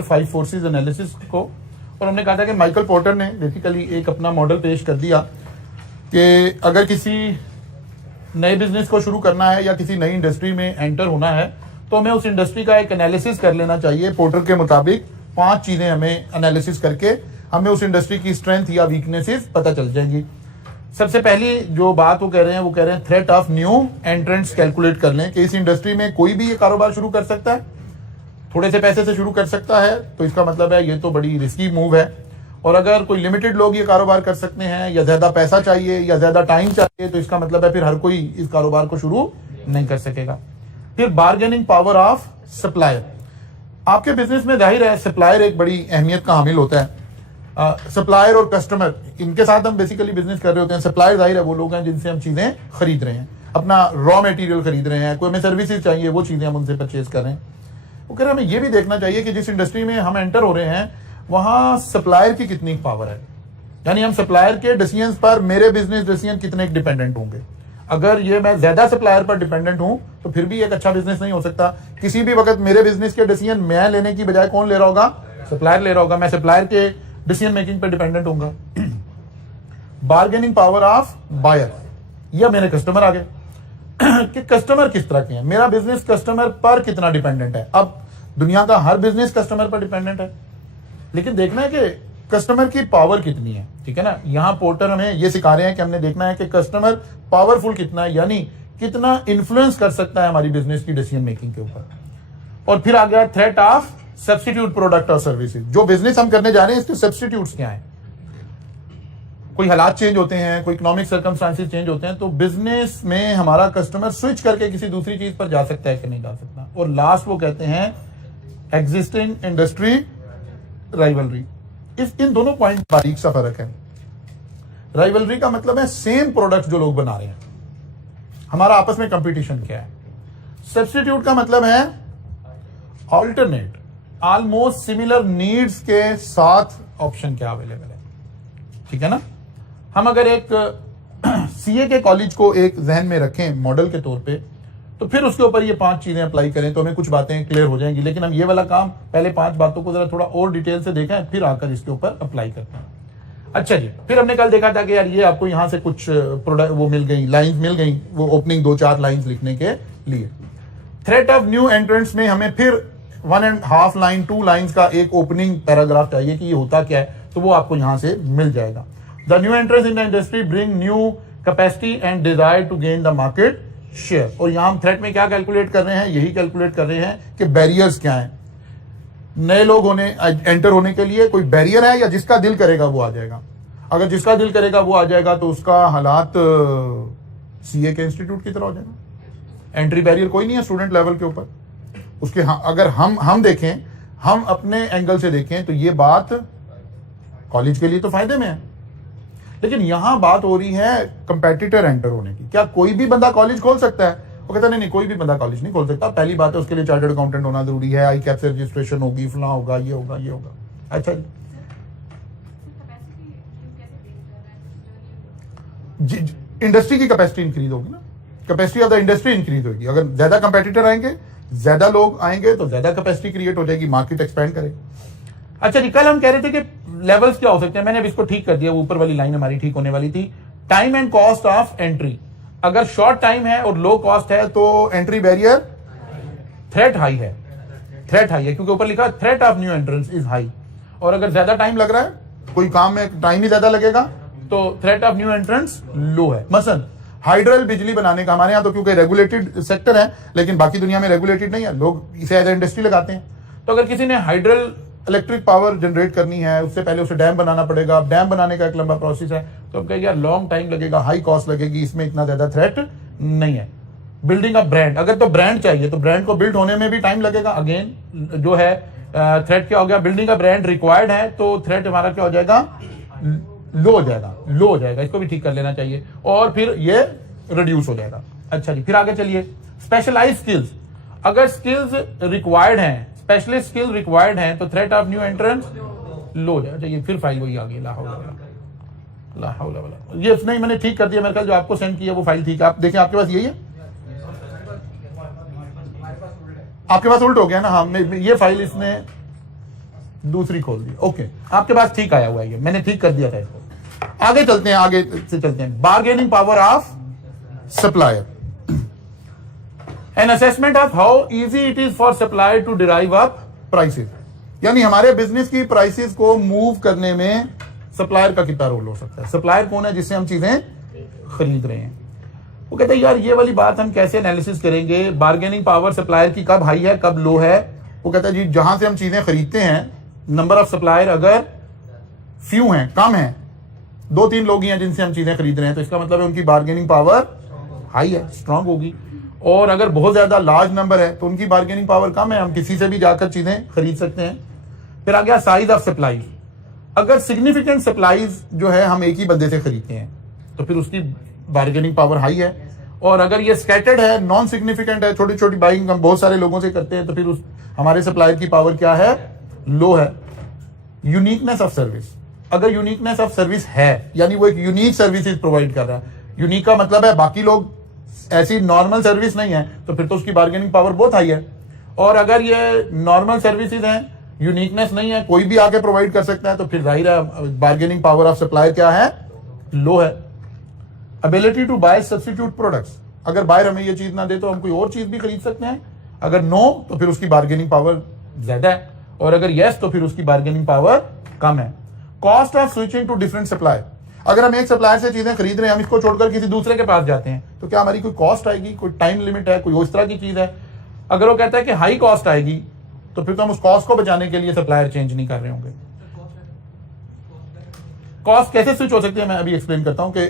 Five forces analysis को, और हमने कहा था कि माइकल पोर्टर ने बेसिकली एक अपना मॉडल पेश कर दिया कि अगर किसी नए बिजनेस को शुरू करना है या किसी नई इंडस्ट्री में एंटर होना है तो हमें उस इंडस्ट्री का एक एनालिसिस कर लेना चाहिए। पोर्टर के मुताबिक 5 चीजें हमें एनालिसिस करके हमें उस इंडस्ट्री की स्ट्रेंथ या वीकनेसेस पता चल जाएंगी। सबसे पहली जो बात वो कह रहे हैं threat of new entrants calculate कर लें कि इस इंडस्ट्री में कोई भी ये कारोबार शुरू कर सकता है, थोड़े से पैसे से शुरू कर सकता है, तो इसका मतलब है ये तो बड़ी रिस्की मूव है। और अगर कोई लिमिटेड लोग ये कारोबार कर सकते हैं या ज्यादा पैसा चाहिए या ज्यादा टाइम चाहिए, तो इसका मतलब है फिर हर कोई इस कारोबार को शुरू नहीं कर सकेगा। फिर बार्गेनिंग पावर ऑफ सप्लायर। आपके बिजनेस में जाहिर है सप्लायर एक बड़ी अहमियत का हामिल होता है। सप्लायर और कस्टमर, इनके साथ हम बेसिकली बिजनेस कर रहे होते हैं। सप्लायर जाहिर है वो लोग हैं जिनसे हम चीजें खरीद रहे हैं, अपना रॉ मटेरियल खरीद रहे हैं, कोई हमें सर्विसेज चाहिए, वो चीजें हम उनसे परचेज कर रहे हैं। वो कह रहे हैं हमें ये भी देखना चाहिए कि जिस इंडस्ट्री में हम एंटर हो रहे हैं वहां सप्लायर की कितनी पावर है, यानी हम सप्लायर के डिसीजंस पर मेरे बिजनेस डिसीजन कितने डिपेंडेंट होंगे। अगर ये मैं ज्यादा सप्लायर पर डिपेंडेंट हूं तो फिर भी एक अच्छा बिजनेस नहीं हो सकता। किसी भी वक्त मेरे बिजनेस के डिसीजन मैं लेने की बजाय कौन ले रहा होगा? सप्लायर ले रहा होगा। मैं सप्लायर के डिसीजन मेकिंग पर डिपेंडेंट होऊंगा। बार्गेनिंग पावर ऑफ बायर, या मेरे कस्टमर आ गए कि कस्टमर किस तरह के हैं, मेरा बिजनेस कस्टमर पर कितना डिपेंडेंट है। अब दुनिया का हर बिजनेस कस्टमर पर डिपेंडेंट है, लेकिन देखना है कि कस्टमर की पावर कितनी है, ठीक है ना। यहां पोर्टर हमें यह सिखा रहे हैं कि हमने देखना है कि कस्टमर पावरफुल कितना है, यानी कितना इन्फ्लुएंस कर सकता है हमारी बिजनेस की डिसीजन मेकिंग के ऊपर। और फिर आ गया थ्रेट ऑफ सब्स्टिट्यूट प्रोडक्ट और सर्विसेज। जो बिजनेस हम करने जा रहे हैं इसके सब्स्टिट्यूट्स क्या है। कोई हालात चेंज होते हैं, कोई इकोनॉमिक सर्कमस्टांसेस चेंज होते हैं, तो बिजनेस में हमारा कस्टमर स्विच करके किसी दूसरी चीज पर जा सकता है कि नहीं जा सकता। और लास्ट वो कहते हैं एग्जिस्टिंग इंडस्ट्री राइवलरी। इन दोनों पॉइंट बारीक सा फर्क है। राइवलरी का मतलब है सेम प्रोडक्ट जो लोग बना रहे हैं, हमारा आपस में कंपटीशन क्या है। सब्स्टिट्यूट का मतलब है ऑल्टरनेट, ऑलमोस्ट सिमिलर नीड्स के साथ ऑप्शन क्या अवेलेबल है, ठीक है ना। हम अगर एक सीए के कॉलेज को एक जहन में रखें मॉडल के तौर पे, तो फिर उसके ऊपर ये 5 चीजें अप्लाई करें तो हमें कुछ बातें क्लियर हो जाएंगी। लेकिन हम ये वाला काम पहले 5 बातों को जरा थोड़ा और डिटेल से देखें, फिर आकर इसके ऊपर अप्लाई करते हैं। अच्छा जी, फिर हमने कल देखा था कि यार ये आपको यहां से कुछ प्रोडक्ट वो मिल गई, लाइंस मिल गई, वो ओपनिंग 2-4 लाइंस लिखने के लिए। थ्रेट ऑफ न्यू एंट्रेंट्स में हमें फिर 1.5 लाइन 2 लाइंस का एक ओपनिंग पैराग्राफ चाहिए कि ये होता क्या है, तो वो आपको यहां से मिल जाएगा। The new entrance in the industry bring new capacity and desire to gain the market share. और यहां हम थ्रेट में क्या कैलकुलेट कर रहे हैं, यही कैलकुलेट कर रहे हैं कि बैरियर्स क्या हैं। नए लोग एंटर होने के लिए कोई बैरियर है या जिसका दिल करेगा वो आ जाएगा। अगर जिसका दिल करेगा वो आ जाएगा तो उसका हालात सीए के इंस्टीट्यूट की तरह हो जाएगा। एंट्री बैरियर कोई नहीं है स्टूडेंट लेवल के ऊपर उसके। अगर हम देखें, हम अपने एंगल से देखें तो ये बात कॉलेज के लिए तो फायदे में है, लेकिन यहां बात हो रही है कंपेटिटर एंटर होने की। क्या कोई भी बंदा कॉलेज खोल सकता है? वो कहता नहीं, कोई भी बंदा कॉलेज नहीं खोल सकता। पहली बात है उसके लिए चार्टर्ड अकाउंटेंट होना जरूरी है, आई कैप से रजिस्ट्रेशन होगी, फलां होगा, ये होगा, ये होगा। अच्छा जी, इंडस्ट्री की कैपेसिटी इंक्रीज होगी ना, capacity of the industry increase होगी। अगर ज्यादा कंपेटिटर आएंगे, ज्यादा लोग आएंगे तो ज्यादा कैपेसिटी क्रिएट हो जाएगी, मार्केट एक्सपेंड करेगी। अच्छा जी, कल हम कह रहे थे कि लेवल्स क्या हो सकते हैं। मैंने अब इसको ठीक कर दिया, ऊपर वाली लाइन हमारी ठीक होने वाली थी। Time and cost of entry. अगर शॉर्ट टाइम है और लो कॉस्ट है तो एंट्री बैरियर थ्रेट हाई है, थ्रेट हाई है क्योंकि ऊपर लिखा threat of new entrance is high. और अगर ज्यादा टाइम लग रहा है, कोई काम में टाइम ही ज्यादा लगेगा, तो थ्रेट ऑफ न्यू एंट्रेंस लो है। मसलन हाइड्रल बिजली बनाने का, हमारे यहाँ तो क्योंकि रेगुलेटेड सेक्टर है, लेकिन बाकी दुनिया में रेगुलेटेड नहीं है, लोग इसे एज इंडस्ट्री लगाते हैं। तो अगर किसी ने हाइड्रल इलेक्ट्रिक पावर जनरेट करनी है, उससे पहले उसे डैम बनाना पड़ेगा। डैम बनाने का एक लंबा प्रोसेस है, तो अब कहेंगे यार लॉन्ग टाइम लगेगा, हाई कॉस्ट लगेगी, इसमें इतना ज्यादा थ्रेट नहीं है। बिल्डिंग अ ब्रांड, अगर तो ब्रांड चाहिए तो ब्रांड को बिल्ड होने में भी टाइम लगेगा। अगेन जो है थ्रेट क्या हो गया, बिल्डिंग अ ब्रांड रिक्वायर्ड है, तो थ्रेट हमारा क्या हो जाएगा, लो हो जाएगा, लो हो जाएगा। इसको भी ठीक कर लेना चाहिए और फिर ये रिड्यूस हो जाएगा। अच्छा जी, फिर आगे चलिए। स्पेशलाइज स्किल्स, अगर स्किल्स रिक्वायर्ड हैं, स्पेशलिस्ट स्किल रिक्वायर्ड हैं, तो थ्रेट ऑफ न्यू एंट्रेंस लो हो जाएगा। फिर फाइल वही आ गई, ला हौला वला। ये नहीं, मैंने ठीक कर दिया। मेरे ख्याल जो आपको सेंड किया वो फाइल ठीक है। आप देखें, आपके पास यही है, आपके पास उल्ट हो गया ना। हाँ, ये फाइल इसने दूसरी खोल दी। ओके, आपके पास ठीक आया हुआ है, ये मैंने ठीक कर दिया था इसको। आगे चलते हैं, आगे से चलते हैं। Bargaining power of supplier, an assessment of how easy it is for supplier to derive up prices, यानी हमारे बिजनेस की प्राइसेस को मूव करने में सप्लायर का कितना रोल हो सकता है। सप्लायर कौन है? जिससे हम चीजें खरीद रहे हैं। वो कहते हैं यार ये वाली बात हम कैसे एनालिसिस करेंगे, बार्गेनिंग पावर सप्लायर की कब हाई है कब लो है। वो कहता है जी जहां से हम चीजें खरीदते हैं, नंबर ऑफ सप्लायर अगर फ्यू हैं, कम है, 2-3 लोग ही हैं जिनसे हम चीजें खरीद रहे हैं, तो इसका मतलब है उनकी बार्गेनिंग पावर हाई है, स्ट्रांग होगी। और अगर बहुत ज्यादा लार्ज नंबर है तो उनकी बार्गेनिंग पावर कम है, हम किसी से भी जाकर चीजें खरीद सकते हैं। फिर आ गया साइज ऑफ सप्लाई, अगर सिग्निफिकेंट सप्लाईज जो है हम एक ही बंदे से खरीदते हैं तो फिर उसकी बार्गेनिंग पावर हाई है। और अगर ये स्कैटर्ड है, नॉन सिग्निफिकेंट है, छोटी छोटी बाइंग हम बहुत सारे लोगों से करते हैं, तो फिर उस हमारे सप्लायर की पावर क्या है? लो है। यूनिकनेस ऑफ सर्विस, अगर यूनिकनेस ऑफ सर्विस है, यानी वो एक यूनिक सर्विसेज प्रोवाइड कर रहा है, यूनिक का मतलब है बाकी लोग ऐसी नॉर्मल सर्विस नहीं है, तो फिर तो उसकी बार्गेनिंग पावर बहुत हाई है। और अगर ये नॉर्मल सर्विसेज हैं, यूनिकनेस नहीं है, कोई भी आके प्रोवाइड कर सकता है, तो फिर जाहिर है बार्गेनिंग पावर ऑफ सप्लायर क्या है? लो है। Ability to buy substitute products, अगर बायर हमें ये चीज ना दे तो हम कोई और चीज भी खरीद सकते हैं, अगर नो तो फिर उसकी बार्गेनिंग पावर ज्यादा है, और अगर यस तो फिर उसकी बार्गेनिंग पावर कम है। Cost of switching to different supplier, अगर हम एक सप्लायर से चीजें खरीद रहे हैं, हम इसको छोड़कर किसी दूसरे के पास जाते हैं, तो क्या हमारी कोई कॉस्ट आएगी? कोई टाइम लिमिट है? कोई उस तरह की चीज है? अगर वो कहता है कि हाई कॉस्ट आएगी, तो फिर तो हम उस कॉस्ट को बचाने के लिए सप्लायर चेंज नहीं कर रहे होंगे। कॉस्ट कैसे स्विच हो सकती है, मैं अभी एक्सप्लेन करता हूं कि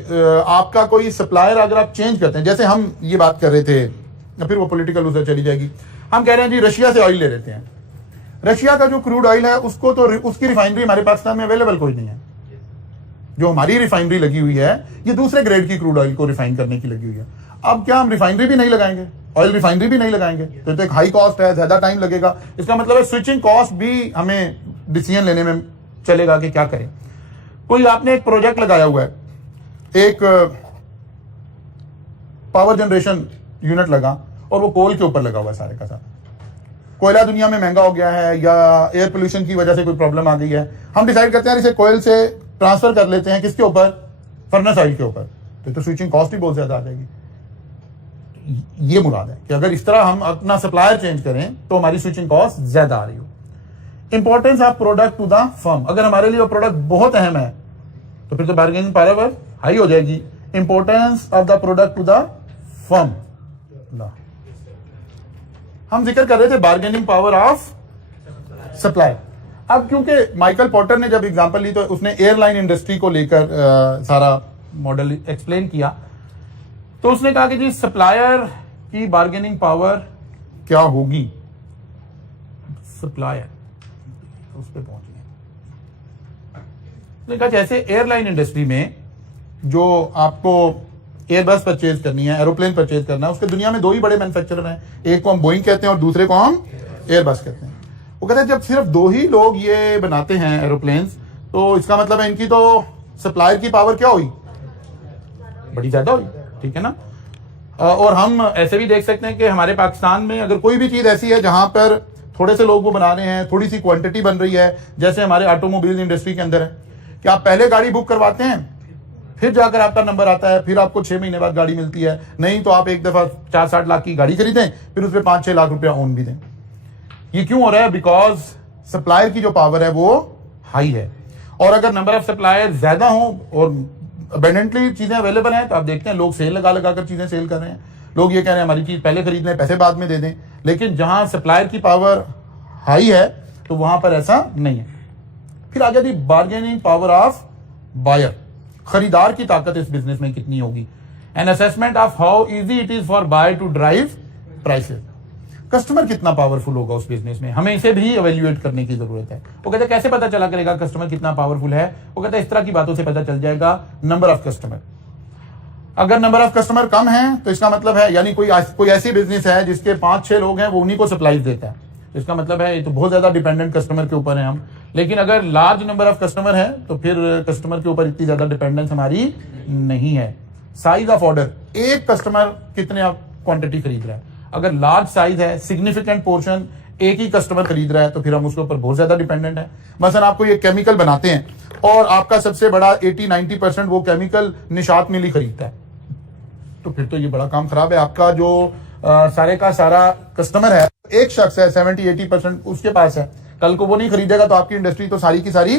आपका कोई सप्लायर अगर आप चेंज करते हैं, जैसे हम ये बात कर रहे थे, फिर वो पॉलिटिकल उधर चली जाएगी। हम कह रहे हैं जी रशिया से ऑयल ले लेते हैं, रशिया का जो क्रूड ऑयल है उसको तो उसकी रिफाइनरी हमारे पाकिस्तान में अवेलेबल कोई नहीं है। जो हमारी रिफाइनरी लगी हुई है ये दूसरे ग्रेड की क्रूड ऑयल को रिफाइन करने की लगी हुई है। अब क्या हम रिफाइनरी भी नहीं लगाएंगे, ऑयल रिफाइनरी भी नहीं लगाएंगे, तो एक हाई कॉस्ट है, ज्यादा टाइम लगेगा। इसका मतलब है स्विचिंग कॉस्ट भी हमें डिसीजन लेने में चलेगा कि क्या करें। कोई आपने एक प्रोजेक्ट लगाया हुआ है, एक पावर जनरेशन यूनिट लगा और वो कोल के ऊपर लगा हुआ है सारे का सारा। कोयला दुनिया में महंगा हो गया है या एयर पोल्यूशन की वजह से कोई प्रॉब्लम आ गई है, हम डिसाइड करते हैं इसे कोयल से ट्रांसफर कर लेते हैं किसके ऊपर? फर्नेस ऑयल के ऊपर, तो स्विचिंग कॉस्ट भी बहुत ज्यादा आ जाएगी। ये मुराद है कि अगर इस तरह हम अपना सप्लायर चेंज करें तो हमारी स्विचिंग कॉस्ट ज्यादा आ रही हो। Importance of product to the firm, अगर हमारे लिए वो प्रोडक्ट बहुत अहम है तो फिर तो बार्गेनिंग पावर हाई हो जाएगी। Importance of the product to the firm, हम जिक्र कर रहे थे बार्गेनिंग पावर ऑफ सप्लाई। अब क्योंकि माइकल पॉटर ने जब एग्जांपल ली तो उसने एयरलाइन इंडस्ट्री को लेकर सारा मॉडल एक्सप्लेन किया, तो उसने कहा कि जी सप्लायर की बार्गेनिंग पावर क्या होगी। सप्लायर उस पर पहुंच गए, उसने कहा जैसे एयरलाइन इंडस्ट्री में जो आपको एयरबस परचेज करनी है, एरोप्लेन परचेज करना है, उसके दुनिया में 2 ही बड़े मैन्युफैक्चरर हैं, एक को हम बोइंग कहते हैं और दूसरे को हम एयरबस कहते हैं। वो कहते हैं जब सिर्फ 2 ही लोग ये बनाते हैं एरोप्लेन्स, तो इसका मतलब है इनकी तो सप्लायर की पावर क्या हुई? बड़ी ज्यादा हुई, ठीक है ना। और हम ऐसे भी देख सकते हैं कि हमारे पाकिस्तान में अगर कोई भी चीज ऐसी है जहां पर थोड़े से लोग वो बना रहे हैं, थोड़ी सी क्वांटिटी बन रही है, जैसे हमारे ऑटोमोबाइल इंडस्ट्री के अंदर है कि आप पहले गाड़ी बुक करवाते हैं, फिर जाकर आपका नंबर आता है, फिर आपको 6 महीने बाद गाड़ी मिलती है, नहीं तो आप एक दफा 4-60 लाख की गाड़ी खरीदें, फिर उस पर 5-6 लाख रुपया ओन भी दें। ये क्यों हो रहा है? बिकॉज सप्लायर की जो पावर है वो हाई है। और अगर नंबर ऑफ सप्लायर ज्यादा हो और अबेंडेंटली चीजें अवेलेबल हैं, तो आप देखते हैं लोग सेल लगा लगा कर चीजें सेल कर रहे हैं। लोग ये कह रहे हैं हमारी चीज पहले खरीद लें, पैसे बाद में दे दें। लेकिन जहां सप्लायर की पावर हाई है तो वहां पर ऐसा नहीं है। फिर आ जाती बार्गेनिंग पावर ऑफ बायर, खरीदार की ताकत इस बिजनेस में कितनी होगी। An assessment of how easy it is for buyer to drive prices, customer कितना पावरफुल होगा उस बिजनेस में, हमें इसे भी इवैल्यूएट करने की जरूरत है। वो कहते हैं कैसे पता चला करेगा कस्टमर कितना पावरफुल है? वो कहते हैं इस तरह की बातों से पता चल जाएगा। नंबर ऑफ कस्टमर, अगर नंबर ऑफ कस्टमर कम है तो इसका मतलब है यानी कोई ऐसी बिजनेस है जिसके 5-6 लोग हैं, वो उन्हीं को सप्लाईज देता है, इसका मतलब है ये तो बहुत ज्यादा डिपेंडेंट कस्टमर के ऊपर है हम। लेकिन अगर लार्ज नंबर ऑफ कस्टमर है तो फिर कस्टमर के ऊपर इतनी ज्यादा डिपेंडेंस हमारी नहीं है। साइज ऑफ ऑर्डर, एक कस्टमर कितने क्वांटिटी खरीद रहा है। अगर लार्ज साइज है, सिग्निफिकेंट पोर्शन, एक ही कस्टमर खरीद रहा है तो फिर हम उसके ऊपर बहुत ज्यादा डिपेंडेंट है। मसलन आपको ये केमिकल बनाते हैं और आपका सबसे बड़ा 80-90% वो केमिकल निशात मिल ही खरीदता है, तो फिर तो ये बड़ा काम खराब है। आपका जो सारे का सारा कस्टमर है, एक शख्स है 70-80% उसके पास है, कल को वो नहीं खरीदेगा तो आपकी इंडस्ट्री तो सारी की सारी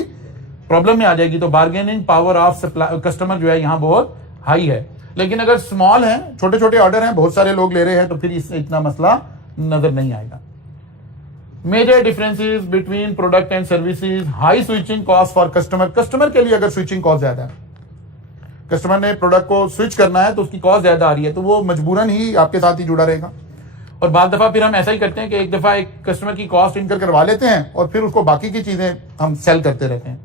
प्रॉब्लम में आ जाएगी। तो bargaining power of supply customer जो है यहाँ बहुत हाई है। लेकिन अगर स्मॉल है, छोटे छोटे ऑर्डर हैं, बहुत सारे लोग ले रहे हैं, तो फिर इससे इतना मसला नजर नहीं आएगा। Major differences between product and services, high switching cost for customer. Customer के लिए अगर स्विचिंग कॉस्ट ज्यादा है, कस्टमर ने प्रोडक्ट को स्विच करना है तो उसकी कॉस्ट ज्यादा आ रही है, तो वो मजबूरन ही आपके साथ ही जुड़ा रहेगा। और बाद दफा फिर हम ऐसा ही करते हैं कि एक दफा एक कस्टमर की कॉस्ट इनकर करवा लेते हैं और फिर उसको बाकी की चीजें हम सेल करते रहते हैं।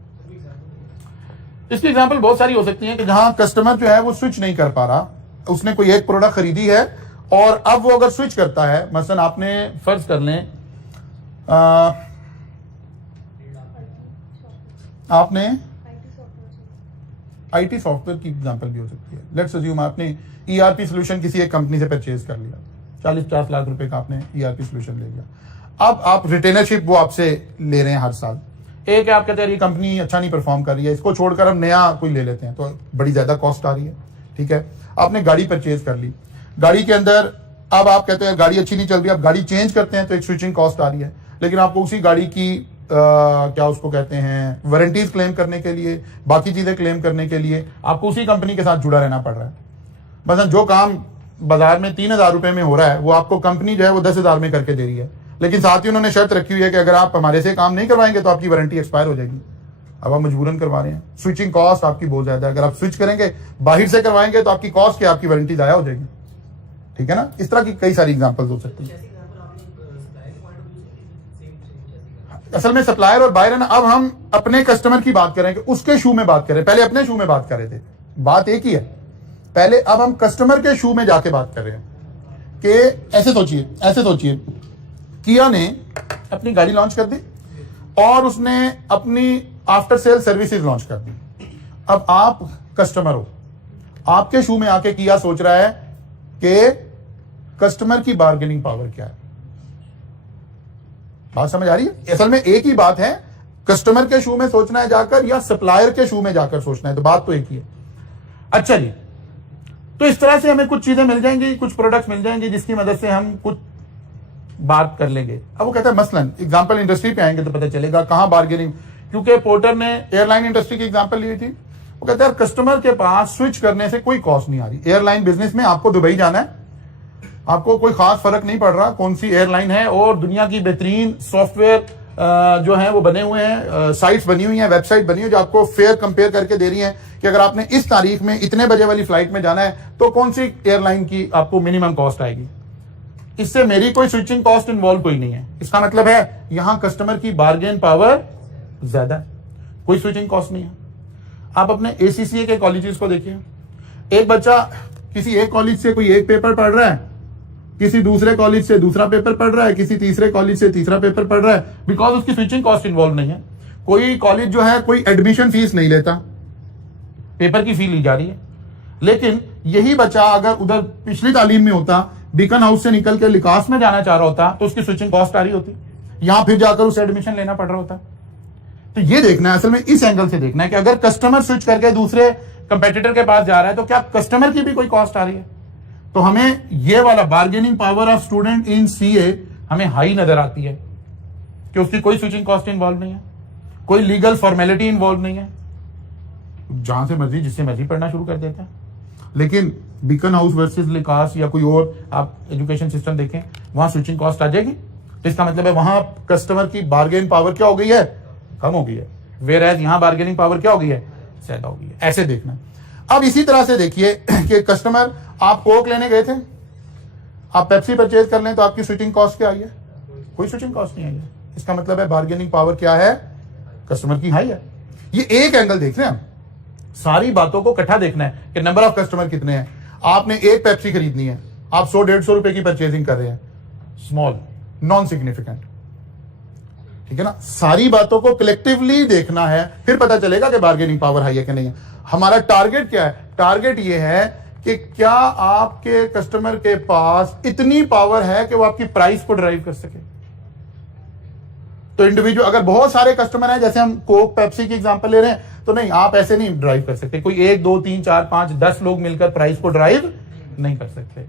इसकी एग्जांपल बहुत सारी हो सकती है कि जहां कस्टमर जो है वो स्विच नहीं कर पा रहा, उसने कोई एक प्रोडक्ट खरीदी है और अब वो अगर स्विच करता है, मसलन आपने फर्ज कर लें आपने आईटी सॉफ्टवेयर की एग्जांपल भी हो सकती है। लेट्स अज्यूम आपने ईआरपी सॉल्यूशन किसी एक कंपनी से परचेज कर लिया, 40-50 लाख रुपए का आपने ईआरपी सॉल्यूशन ले लिया। अब आप रिटेनरशिप वो आपसे ले रहे हैं हर साल। एक है आप कहते हैं ये कंपनी अच्छा नहीं परफॉर्म कर रही है, इसको छोड़कर हम नया कोई ले लेते हैं, तो बड़ी ज्यादा कॉस्ट आ रही है। ठीक है, आपने गाड़ी परचेज कर ली, गाड़ी के अंदर अब आप कहते हैं गाड़ी अच्छी नहीं चल रही, अब गाड़ी चेंज करते हैं तो एक स्विचिंग कॉस्ट आ रही है। लेकिन आपको उसी गाड़ी की क्या उसको कहते हैं वारंटीज क्लेम करने के लिए, बाकी चीजें क्लेम करने के लिए आपको उसी कंपनी के साथ जुड़ा रहना पड़ रहा है। मतलब जो काम बाजार में 3,000 रुपए में हो रहा है वो आपको कंपनी जो है वो 10,000 में करके दे रही है, लेकिन साथ ही उन्होंने शर्त रखी हुई है कि अगर आप हमारे से काम नहीं करवाएंगे तो आपकी वारंटी एक्सपायर हो जाएगी। अब आप मजबूरन करवा रहे हैं, स्विचिंग कॉस्ट आपकी बहुत ज्यादा है। अगर आप स्विच करेंगे, बाहर से करवाएंगे तो आपकी कॉस्ट क्या, आपकी वारंटी जाया हो जाएगी। ठीक है ना, इस तरह की कई सारी एग्जांपल्स हो सकती है। असल में सप्लायर और बायर है ना। अब हम अपने कस्टमर की बात करें कि उसके शू में बात करें, पहले अपने शू में बात कर रहे थे, बात एक ही है। पहले अब हम कस्टमर के शू में जाके बात कर रहे हैं कि ऐसे सोचिए किया ने अपनी गाड़ी लॉन्च कर दी और उसने अपनी आफ्टर सेल सर्विसेज लॉन्च कर दी। अब आप कस्टमर हो, आपके शू में आके किया सोच रहा है कि कस्टमर की बार्गेनिंग पावर क्या है। बात समझ आ रही है? असल में एक ही बात है, कस्टमर के शू में सोचना है जाकर या सप्लायर के शू में जाकर सोचना है, तो बात तो एक ही है। अच्छा जी, तो इस तरह से हमें कुछ चीजें मिल जाएंगी, कुछ प्रोडक्ट्स मिल जाएंगे जिसकी मदद से हम कुछ बात कर लेंगे। अब वो कहता है मसलन एग्जांपल इंडस्ट्री पे आएंगे तो पता चलेगा कहां बार्गेनिंग, क्योंकि पोर्टर ने एयरलाइन इंडस्ट्री की एग्जांपल ली थी। वो कहता है कस्टमर के पास स्विच करने से कोई कॉस्ट नहीं आ रही। एयरलाइन बिजनेस में आपको दुबई जाना है, आपको कोई खास फर्क नहीं पड़ रहा कौन सी एयरलाइन है, और दुनिया की बेहतरीन सॉफ्टवेयर जो है वो बने हुए हैं, साइट्स बनी हुई हैं, वेबसाइट बनी हुई है जो आपको फेयर कंपेयर करके दे रही हैं कि अगर आपने इस तारीख में इतने बजे वाली फ्लाइट में जाना है तो कौन सी एयरलाइन की आपको मिनिमम कॉस्ट आएगी। इससे मेरी कोई स्विचिंग कॉस्ट इन्वॉल्व कोई नहीं है। इसका मतलब है यहां कस्टमर की बार्गेन पावर ज्यादा है, कोई स्विचिंग कॉस्ट नहीं है। आप अपने ACCA के कॉलेजेस को देखिए, एक बच्चा किसी एक कॉलेज से कोई एक पेपर पढ़ रहा है, किसी दूसरे कॉलेज से दूसरा पेपर पढ़ रहा है, किसी तीसरे कॉलेज से तीसरा पेपर पढ़ रहा है, बिकॉज उसकी स्विचिंग कॉस्ट इन्वॉल्व नहीं है। कोई कॉलेज जो है कोई एडमिशन फीस नहीं लेता, पेपर की फी ली जा रही है। लेकिन यही बच्चा अगर उधर पिछली तालीम में होता, बीकन हाउस से निकल के लिकास में जाना चाह रहा होता, तो उसकी स्विचिंग कॉस्ट आ रही होती, यहां फिर जाकर उसे एडमिशन लेना पड़ रहा होता। तो ये देखना है, असल में इस एंगल से देखना है कि अगर कस्टमर स्विच करके दूसरे कंपेटिटर के पास जा रहा है तो क्या कस्टमर की भी कोई कॉस्ट आ रही है। तो हमें ये वाला bargaining power of student in CA हमें हाई नजर आती है कि उसकी कोई स्विचिंग कॉस्ट इन्वॉल्व नहीं है, कोई लीगल फॉर्मेलिटी इन्वॉल्व नहीं है, जहां से मर्जी जिससे मर्जी पढ़ना शुरू कर देता है। लेकिन बीकन हाउस वर्सेस लिकास या कोई और आप एजुकेशन सिस्टम देखें, वहां स्विचिंग कॉस्ट आ जाएगी, तो इसका मतलब है वहां कस्टमर की बार्गेन पावर क्या हो गई है, कम हो गई है। वेयर एज यहां बार्गेनिंग पावर क्या हो गई है, ज्यादा हो गई है। ऐसे देखना। अब इसी तरह से देखिए कि कस्टमर, आप कोक लेने गए थे, आप पेप्सी परचेज कर लें तो आपकी स्विचिंग कॉस्ट क्या आई है, कोई स्विचिंग कॉस्ट नहीं आई है। इसका मतलब है बार्गेनिंग पावर क्या है, कस्टमर की हाई है। ये एक एंगल देख रहे हैं हम, सारी बातों को इकट्ठा देखना है कि नंबर ऑफ कस्टमर कितने हैं। आपने एक पेप्सी खरीदनी है, आप 100-150 रुपए की परचेजिंग कर रहे हैं, स्मॉल, नॉन सिग्निफिकेंट। ठीक है ना, सारी बातों को कलेक्टिवली देखना है, फिर पता चलेगा कि बार्गेनिंग पावर हाई है कि नहीं है। हमारा टारगेट क्या है, टारगेट ये है कि क्या आपके कस्टमर के पास इतनी पावर है कि वो आपकी प्राइस को ड्राइव कर सके। तो इंडिविजुअल, अगर बहुत सारे कस्टमर हैं, जैसे हम कोक पेप्सी की एग्जांपल ले रहे हैं, तो नहीं, आप ऐसे नहीं ड्राइव कर सकते। कोई 1 2 3 4 5 10 लोग मिलकर प्राइस को ड्राइव नहीं कर सकते।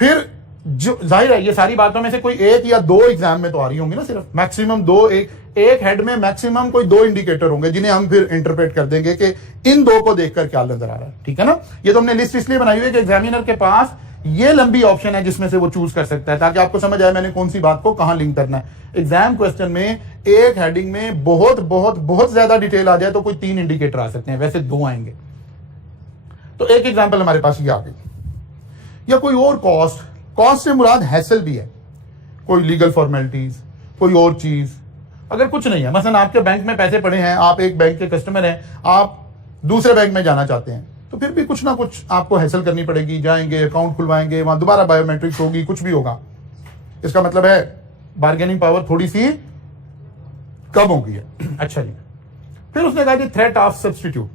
फिर जो जाहिर है ये सारी बातों में से कोई एक या दो एग्जाम में तो आ रही होंगी ना, सिर्फ मैक्सिमम दो, एक हेड में मैक्सिमम कोई 2 इंडिकेटर होंगे जिन्हें हम फिर इंटरप्रेट कर देंगे कि इन दो को देखकर क्या नजर आ रहा है। ठीक है ना। ये तो हमने लिस्ट इसलिए बनाई हुई है कि एग्जामिनर के पास ये लंबी ऑप्शन है जिसमें से वो चूज कर सकता है, ताकि आपको समझ आए मैंने कौन सी बात को कहां लिंक करना है। एग्जाम क्वेश्चन में एक हेडिंग में बहुत बहुत बहुत ज्यादा डिटेल आ जाए तो कोई 3 इंडिकेटर आ सकते हैं, वैसे 2 आएंगे। तो एक एग्जाम्पल हमारे पास ये आ गई, या कोई और कॉस्ट से मुराद हैसल भी है, कोई लीगल फॉर्मेलिटीज, कोई और चीज। अगर कुछ नहीं है, मसलन आपके बैंक में पैसे पड़े हैं, आप एक बैंक के कस्टमर हैं, आप दूसरे बैंक में जाना चाहते हैं, तो फिर भी कुछ ना कुछ आपको हैसल करनी पड़ेगी। जाएंगे, अकाउंट खुलवाएंगे, वहां दोबारा बायोमेट्रिक्स होगी, कुछ भी होगा। इसका मतलब है बार्गेनिंग पावर थोड़ी सी कम हो गई है। अच्छा जी, फिर उसने कहा कि थ्रेट ऑफ सब्स्टिट्यूट।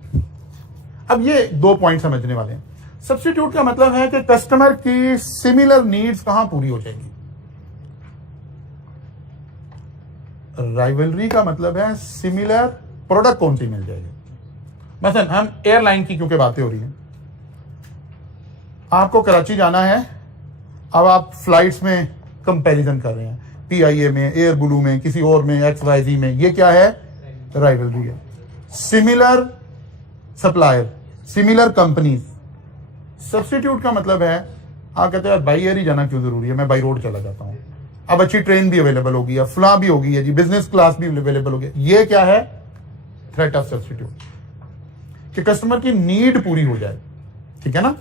अब ये 2 पॉइंट समझने वाले हैं। सब्स्टिट्यूट का मतलब है कि कस्टमर की सिमिलर नीड्स कहां पूरी हो जाएगी। राइवलरी का मतलब है सिमिलर प्रोडक्ट कौन सी मिल जाएगी। मसलन हम एयरलाइन की क्योंकि बातें हो रही हैं, आपको कराची जाना है, अब आप फ्लाइट्स में कंपैरिजन कर रहे हैं, PIA में, एयर ब्लू में, किसी और में, XYZ में। ये क्या है? राइवलरी है। Similar supplier, similar companies. Substitute का मतलब है आप कहते हैं बाई एयर ही जाना क्यों जरूरी है, मैं बाई रोड चला जाता हूं, अब अच्छी ट्रेन भी अवेलेबल होगी है, फ्ला भी होगी है जी, बिजनेस क्लास भी अवेलेबल होगी। ये क्या है? थ्रेट ऑफ सब्स्टिट्यूट, कि कस्टमर की नीड पूरी हो जाए। ठीक है ना।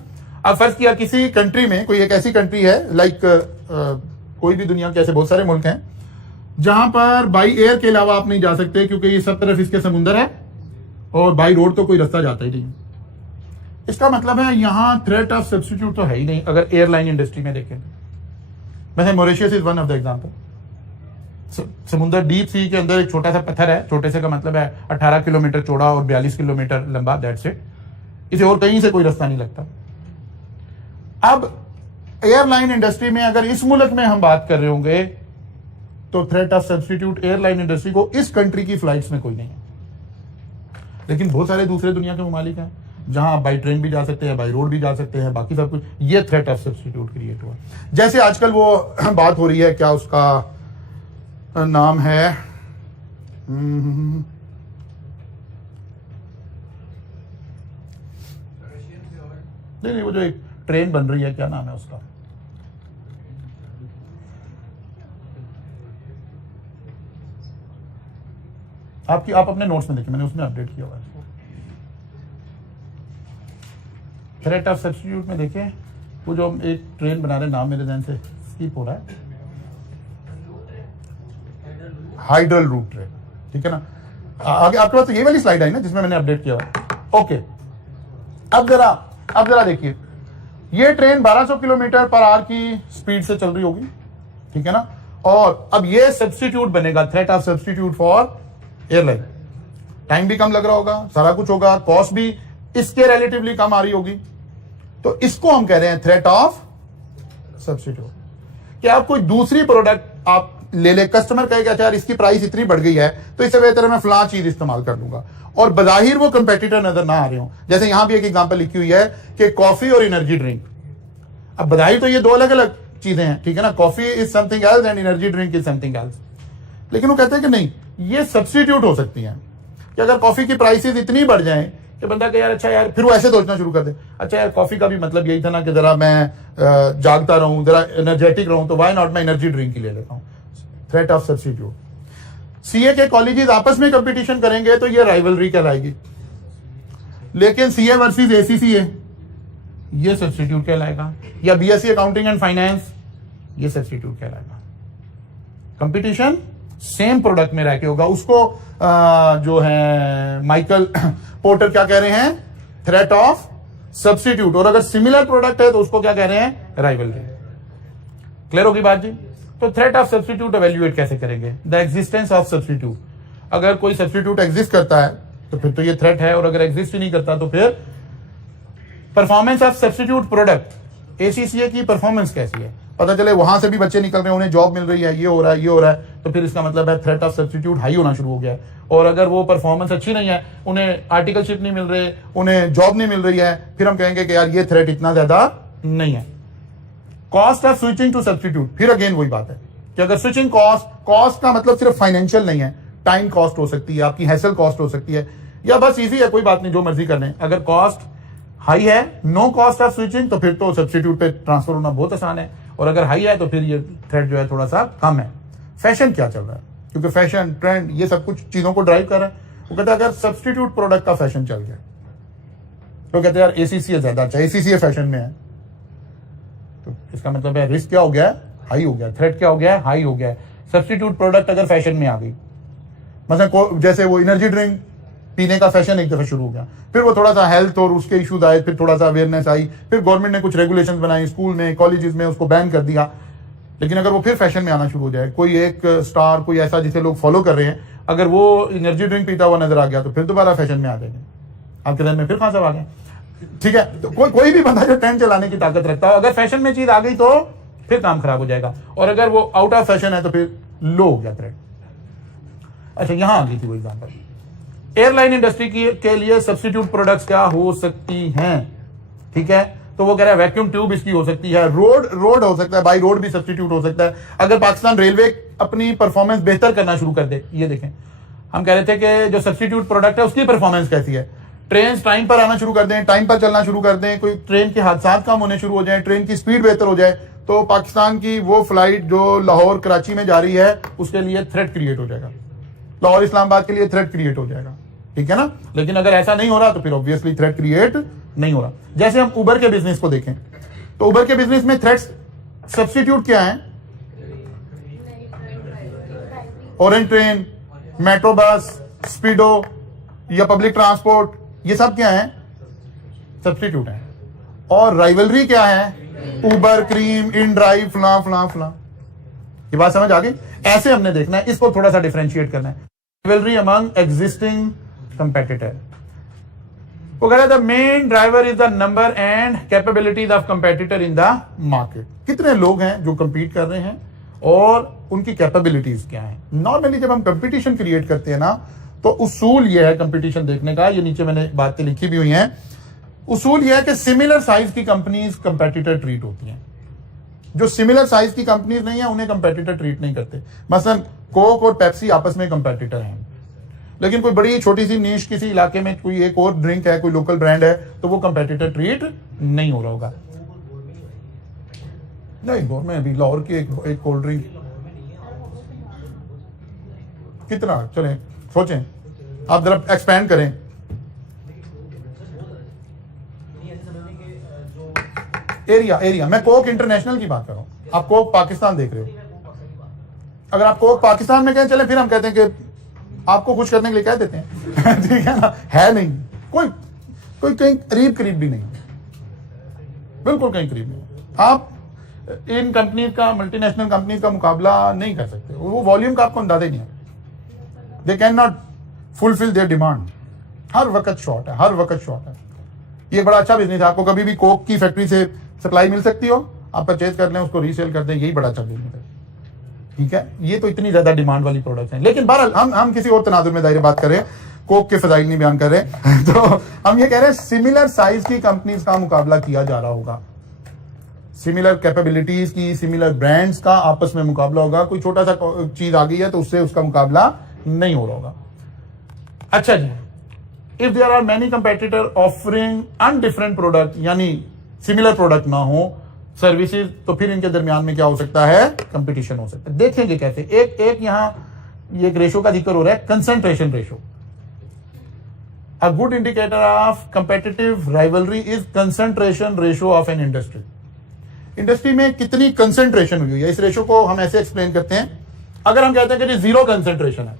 अब फर्ज किया किसी कंट्री में, कोई एक ऐसी कंट्री है लाइक कोई भी दुनिया के ऐसे बहुत सारे मुल्क हैं जहां पर बाई एयर के अलावा आप नहीं जा सकते, क्योंकि ये सब तरफ इसके समुंदर है और बाई रोड तो कोई रास्ता जाता ही नहीं। इसका मतलब है यहां थ्रेट ऑफ सब्स्टिट्यूट तो है ही नहीं। अगर एयरलाइन इंडस्ट्री में देखें, वैसे Mauritius is one of the example. समुद्र डीप सी के अंदर एक छोटा सा पत्थर है, छोटे से का मतलब है 18 किलोमीटर चौड़ा और 42 किलोमीटर लंबा, दैट्स इट। इसे और कहीं से कोई रास्ता नहीं लगता। अब एयरलाइन इंडस्ट्री में अगर इस मुल्क में हम बात कर रहे होंगे तो threat of substitute airline industry को इस कंट्री की फ्लाइट्स में कोई नहीं है। लेकिन बहुत सारे दूसरे दुनिया के ममालिक हैं जहां आप बाई ट्रेन भी जा सकते हैं, बाई रोड भी जा सकते हैं, बाकी सब कुछ। ये थ्रेट ऑफ सब्स्टिट्यूट क्रिएट हुआ। जैसे आजकल वो बात हो रही है, क्या उसका नाम है, नहीं, वो जो एक ट्रेन बन रही है, क्या नाम है उसका? आप अपने नोट्स में देखिए, मैंने उसमें अपडेट किया हुआ है। थ्रेट ऑफ सब्स्टिट्यूट में देखें, वो जो एक ट्रेन बना रहे, नाम मेरे ध्यान से स्किप हो रहा है, हाइड्रल रूट ट्रेन। ठीक है ना। आगे आपके पास तो ये वाली स्लाइड आई ना जिसमें मैंने अपडेट किया हुआ। ओके, अब जरा देखिए, ये ट्रेन 1200 किलोमीटर पर आवर की स्पीड से चल रही होगी। ठीक है ना। और अब ये सब्स्टिट्यूट बनेगा, threat of substitute for airline. Time भी कम लग रहा होगा, सारा कुछ होगा, कॉस्ट भी इसके रिलेटिवली कम आ रही होगी। तो इसको हम कह रहे हैं थ्रेट ऑफ सब्स्टिट्यूट। कि आप कोई दूसरी प्रोडक्ट आप ले ले, कस्टमर कहेगा अच्छा यार इसकी प्राइस इतनी बढ़ गई है तो इससे बेहतर मैं फलां चीज इस्तेमाल कर लूंगा, और बजाहिर वो कंपेटिटर नजर ना आ रहे हो। जैसे यहां भी एक एग्जांपल लिखी हुई है कि कॉफी और एनर्जी ड्रिंक। अब बजाहिर तो ये 2 अलग अलग चीजें हैं। ठीक है ना। Coffee is something else and energy drink is something else. लेकिन वो कहते हैं कि नहीं, ये सब्स्टिट्यूट हो सकती हैं। कि अगर कॉफी की प्राइसेस इतनी बढ़ जाएं कि बंदा कहे यार अच्छा यार, फिर वो ऐसे सोचना शुरू कर दे, अच्छा यार कॉफी का भी मतलब यही था ना कि जरा मैं जागता रहूं, जरा एनर्जेटिक रहूं, तो व्हाई नॉट मैं एनर्जी ड्रिंक ही ले लेता हूं। Threat of substitute. सीए के कॉलेजेस आपस में कंपटीशन करेंगे तो ये राइवलरी कहलाएगी। लेकिन सीए वर्सेस एसीसीए, ये सब्स्टिट्यूट कहलाएगा। या बीएससी अकाउंटिंग एंड फाइनेंस, ये सब्स्टिट्यूट कहलाएगा। कंपटीशन सेम प्रोडक्ट में रह के होगा। उसको जो है माइकल पोर्टर क्या कह रहे हैं? Threat of substitute. और अगर सिमिलर प्रोडक्ट है तो उसको क्या कह रहे हैं? राइवलरी। क्लियर होगी बात जी। तो थ्रेट ऑफ सब्स्टिट्यूट एवेल्युएट कैसे करेंगे? The existence of substitute. अगर कोई सब्स्टिट्यूट एग्जिस्ट करता है तो फिर तो ये थ्रेट है, और अगर एग्जिस्ट ही नहीं करता तो फिर performance of substitute product. ACCA की परफॉर्मेंस कैसी है? पता चले वहां से भी बच्चे निकल रहे हैं, उन्हें जॉब मिल रही है, ये हो रहा है, ये हो रहा है, तो फिर इसका मतलब है थ्रेट ऑफ सब्स्टिट्यूट हाई होना शुरू हो गया है। और अगर वो परफॉर्मेंस अच्छी नहीं है, उन्हें आर्टिकलशिप नहीं मिल रही, उन्हें जॉब नहीं मिल रही है, फिर हम कहेंगे कि यार ये थ्रेट इतना ज्यादा नहीं है। Cost of switching to substitute, फिर अगेन वही बात है कि अगर स्विचिंग कॉस्ट का मतलब सिर्फ फाइनेंशियल नहीं है, टाइम कॉस्ट हो सकती है, आपकी हैसल कॉस्ट हो सकती है, या बस इजी है, कोई बात नहीं, जो मर्जी कर लें। अगर कॉस्ट हाई है, नो कॉस्ट ऑफ स्विचिंग, तो फिर तो सब्स्टिट्यूट पे ट्रांसफर होना बहुत आसान है, और अगर हाई है तो फिर ये थ्रेट जो है थोड़ा सा कम है। फैशन क्या चल रहा है, क्योंकि फैशन ट्रेंड ये सब कुछ चीजों को ड्राइव कर रहा है। वो कहते हैं अगर सब्स्टिट्यूट प्रोडक्ट का फैशन चल गया तो कहते हैं यार एसीसी ज्यादा अच्छा, एसीसी फैशन में है, तो इसका मतलब है रिस्क क्या हो गया है, हाई हो गया, थ्रेट क्या हो गया है, हाई हो गया है। सब्स्टिट्यूट प्रोडक्ट अगर फैशन में आ गई, मतलब जैसे वो एनर्जी ड्रिंक पीने का फैशन एक दफा शुरू हो गया, फिर वो थोड़ा सा हेल्थ और उसके इश्यूज आए, फिर थोड़ा सा अवेयरनेस आई, फिर गवर्नमेंट ने कुछ रेगुलेशंस बनाई, स्कूल में कॉलेजेस में उसको बैन कर दिया। लेकिन अगर वो फिर फैशन में आना शुरू हो जाए, कोई एक स्टार कोई ऐसा जिसे लोग फॉलो कर रहे हैं, अगर वो एनर्जी ड्रिंक पीता हुआ नजर आ गया तो फिर दोबारा फैशन में आ जाएंगे, आपके ध्यान में फिर कहां सब आ गया। ठीक है, तो कोई भी बंदा जो ट्रेंड चलाने की ताकत रखता है, अगर फैशन में चीज आ गई तो फिर काम खराब हो जाएगा, और अगर वो आउट ऑफ फैशन है तो फिर लो हो गया थ्रेड। अच्छा, यहां आ गई थी वो एग्जाम्पल। एयरलाइन इंडस्ट्री के लिए सब्स्टिट्यूट प्रोडक्ट्स क्या हो सकती हैं, ठीक है, तो वो कह रहा है वैक्यूम ट्यूब इसकी हो सकती है, रोड हो सकता है, बाई रोड भी सब्स्टिट्यूट हो सकता है। अगर पाकिस्तान रेलवे अपनी परफॉर्मेंस बेहतर करना शुरू कर दे, ये देखें हम कह रहे थे कि जो सब्स्टिट्यूट प्रोडक्ट है उसकी परफॉर्मेंस कैसी है, ट्रेन टाइम पर आना शुरू कर दें, टाइम पर चलना शुरू कर दें, कोई ट्रेन के हादसा कम होने शुरू हो जाए, ट्रेन की स्पीड बेहतर हो जाए, तो पाकिस्तान की वो फ्लाइट जो लाहौर कराची में जा रही है उसके लिए थ्रेट क्रिएट हो जाएगा, लाहौर इस्लामाबाद के लिए थ्रेट क्रिएट हो जाएगा, ठीक है ना। लेकिन अगर ऐसा नहीं हो रहा तो फिर ऑब्वियसली थ्रेट क्रिएट नहीं हो रहा। जैसे हम उबर के बिजनेस को देखें, तो उबर के बिजनेस में थ्रेट्स सब्स्टिट्यूट क्या है, ऑरेंज ट्रेन, मेट्रो बस, स्पीडो या पब्लिक ट्रांसपोर्ट, ये सब क्या है, सब्स्टिट्यूट है। और राइवलरी क्या है, उबर, क्रीम, इन ड्राइव, फला फला फला। ये बात समझ आ गई। ऐसे हमने देखना है, इसको थोड़ा सा डिफरेंशिएट करना है। राइवलरी अमंग एग्जिस्टिंग कंपेटिटर, वो कह रहा था main driver is the number and capabilities of competitor in the market. कितने लोग हैं जो कंपीट कर रहे हैं और उनकी कैपेबिलिटीज क्या है। नॉर्मली जब हम कंपटीशन क्रिएट करते हैं ना, तो उसूल यह है कंपटीशन देखने का, ये नीचे मैंने बातें लिखी भी हुई हैं। उसूल यह है कि सिमिलर साइज की कंपनीज कंपेटिटर ट्रीट होती हैं, जो सिमिलर साइज की कंपनीज नहीं है उन्हें कंपेटिटर ट्रीट नहीं करते। मसलन कोक और पेप्सी आपस में कंपेटिटर हैं, लेकिन कोई बड़ी छोटी सी नीश किसी इलाके में कोई एक और ड्रिंक है, कोई लोकल ब्रांड है, तो वो कंपेटिटर ट्रीट नहीं हो रहा होगा। नहीं, गोर में अभी लाहौर की एक कोल्ड ड्रिंक कितना, चलें सोचें, आप जरा एक्सपैंड करें। एरिया मैं कोक इंटरनेशनल की बात कर रहा हूं, आप कोक पाकिस्तान देख रहे हो। अगर आप कोक पाकिस्तान में कहें चले, फिर हम कहते हैं कि आपको खुश करने के लिए कह देते हैं ठीक है ना, है नहीं कोई कहीं करीब भी नहीं, बिल्कुल कहीं करीब नहीं। आप इन कंपनी का, मल्टीनेशनल कंपनी का मुकाबला नहीं कर सकते, वो वॉल्यूम का आपको अंदाजा ही नहीं है। They can not fulfil their demand, हर वक्त शॉर्ट है। ये बड़ा अच्छा बिजनेस है, आपको कभी भी कोक की फैक्ट्री से सप्लाई मिल सकती हो, आप परचेज कर लें, उसको रीसेल कर दें, यही बड़ा अच्छा बिजनेस है, ठीक है। ये तो इतनी ज्यादा डिमांड वाली प्रोडक्ट है। लेकिन बहरहाल हम किसी और तनाजुर में दायरे बात कर रहे हैं, कोक के फजाइल नहीं बयान कर रहे तो हम ये कह रहे हैं सिमिलर साइज की कंपनीज का मुकाबला किया जा रहा होगा, सिमिलर कैपेबिलिटीज की, सिमिलर ब्रांड्स का आपस में मुकाबला होगा। कोई छोटा सा चीज आ गई है तो उससे उसका मुकाबला नहीं हो रहा होगा। अच्छा जी, if there are many competitor offering undifferent product, यानी सिमिलर प्रोडक्ट ना हो, सर्विसेज, तो फिर इनके दरमियान में क्या हो सकता है, कंपटीशन हो सकता है। देखेंगे कैसे। एक यहां ये एक रेशो का जिक्र हो रहा है, concentration ratio. A good indicator of competitive rivalry is concentration ratio of an industry में कितनी कंसंट्रेशन हुई है। इस रेशो को हम ऐसे एक्सप्लेन करते हैं, अगर हम कहते हैं कि जीरो कंसंट्रेशन है,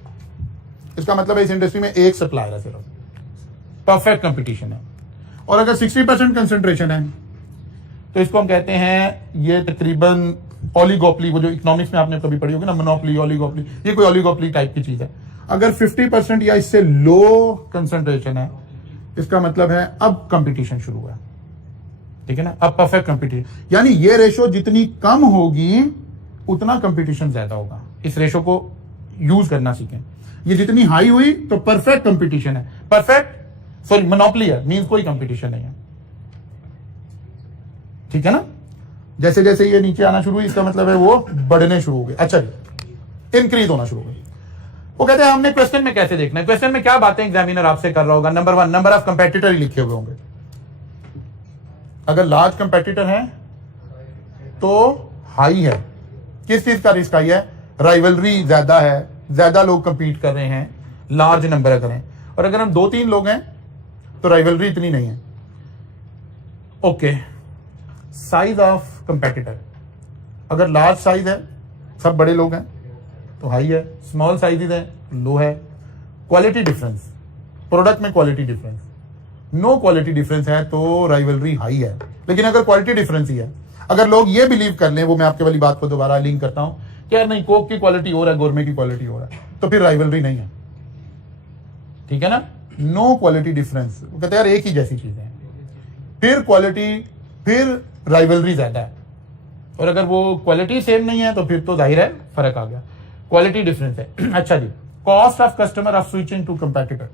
इसका मतलब है इस इंडस्ट्री में एक सप्लायर है सिर्फ, परफेक्ट कंपटीशन है। और अगर 60% कंसंट्रेशन है तो इसको हम कहते हैं ये तकरीबन ओलिगोपली, वो जो इकोनॉमिक्स में आपने कभी पढ़ी होगी ना, मोनोपोली, ओलिगोपली, ये कोई ओलिगोपली टाइप की चीज है। अगर 50% या इससे लो कंसंट्रेशन है, इसका मतलब है अब कंपटीशन शुरू हुआ, ठीक है ना। अब परफेक्ट कंपटीशन, यानी ये रेशो जितनी कम होगी उतना कंपटीशन ज्यादा होगा। इस रेशो को यूज करना सीखें। ये जितनी हाई हुई तो परफेक्ट कंपटीशन है, परफेक्ट सॉरी मोनोपोली है, मींस कोई कंपटीशन नहीं है, ठीक है ना। जैसे जैसे ये नीचे आना शुरू हुई इसका मतलब है वो बढ़ने शुरू हो गए, अच्छा इंक्रीज होना शुरू हो गए। वो कहते हैं हमने क्वेश्चन में कैसे देखना है, क्वेश्चन में क्या बातें एग्जामिनर आपसे कर रहा होगा। नंबर 1 नंबर ऑफ कंपेटिटर ही लिखे हुए होंगे। अगर लार्ज कंपेटिटर है तो हाई है, किस चीज का रिस्क हाई है, राइवलरी ज्यादा है, ज्यादा लोग कंपीट कर रहे हैं, लार्ज नंबर अगर हैं। और अगर हम 2-3 लोग हैं तो राइवलरी इतनी नहीं है। ओके, साइज ऑफ कंपेटिटर, अगर लार्ज साइज है, सब बड़े लोग हैं तो हाई है, स्मॉल साइजेस है लो है। क्वालिटी डिफरेंस, प्रोडक्ट में quality difference, no quality difference है तो राइवलरी हाई है। लेकिन अगर क्वालिटी डिफरेंस ही है, अगर लोग ये बिलीव कर लें, वो मैं आपके वाली बात को दोबारा लिंक करता हूं कि यार नहीं कोक की क्वालिटी हो रहा है, गोरमे की क्वालिटी हो रहा है, तो फिर राइवलरी नहीं है, ठीक है ना। नो क्वालिटी डिफरेंस, वो कहते हैं यार एक ही जैसी चीजें हैं, फिर क्वालिटी, फिर राइवलरी ज्यादा है। और अगर वो क्वालिटी सेम नहीं है तो फिर तो जाहिर है फर्क आ गया, क्वालिटी डिफरेंस है। अच्छा जी, cost of customer of switching to competitor,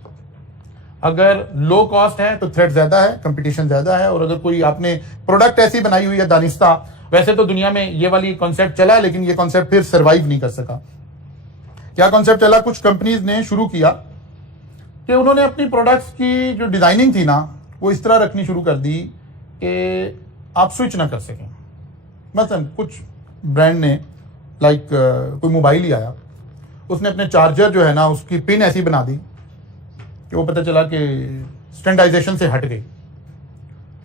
अगर लो कॉस्ट है तो थ्रेट ज्यादा है, कंपटीशन ज्यादा है। और अगर कोई आपने प्रोडक्ट ऐसी बनाई हुई है दानिस्ता, वैसे तो दुनिया में ये वाली कॉन्सेप्ट चला है लेकिन ये कॉन्सेप्ट फिर सर्वाइव नहीं कर सका। क्या कॉन्सेप्ट चला, कुछ कंपनीज ने शुरू किया कि उन्होंने अपनी प्रोडक्ट्स की जो डिजाइनिंग थी ना वो इस तरह रखनी शुरू कर दी कि आप स्विच ना कर सकें। मतलब कुछ ब्रांड ने लाइक कोई मोबाइल ही आया, उसने अपने चार्जर जो है ना उसकी पिन ऐसी बना दी कि वो पता चला कि स्टैंडर्डाइजेशन से हट गई।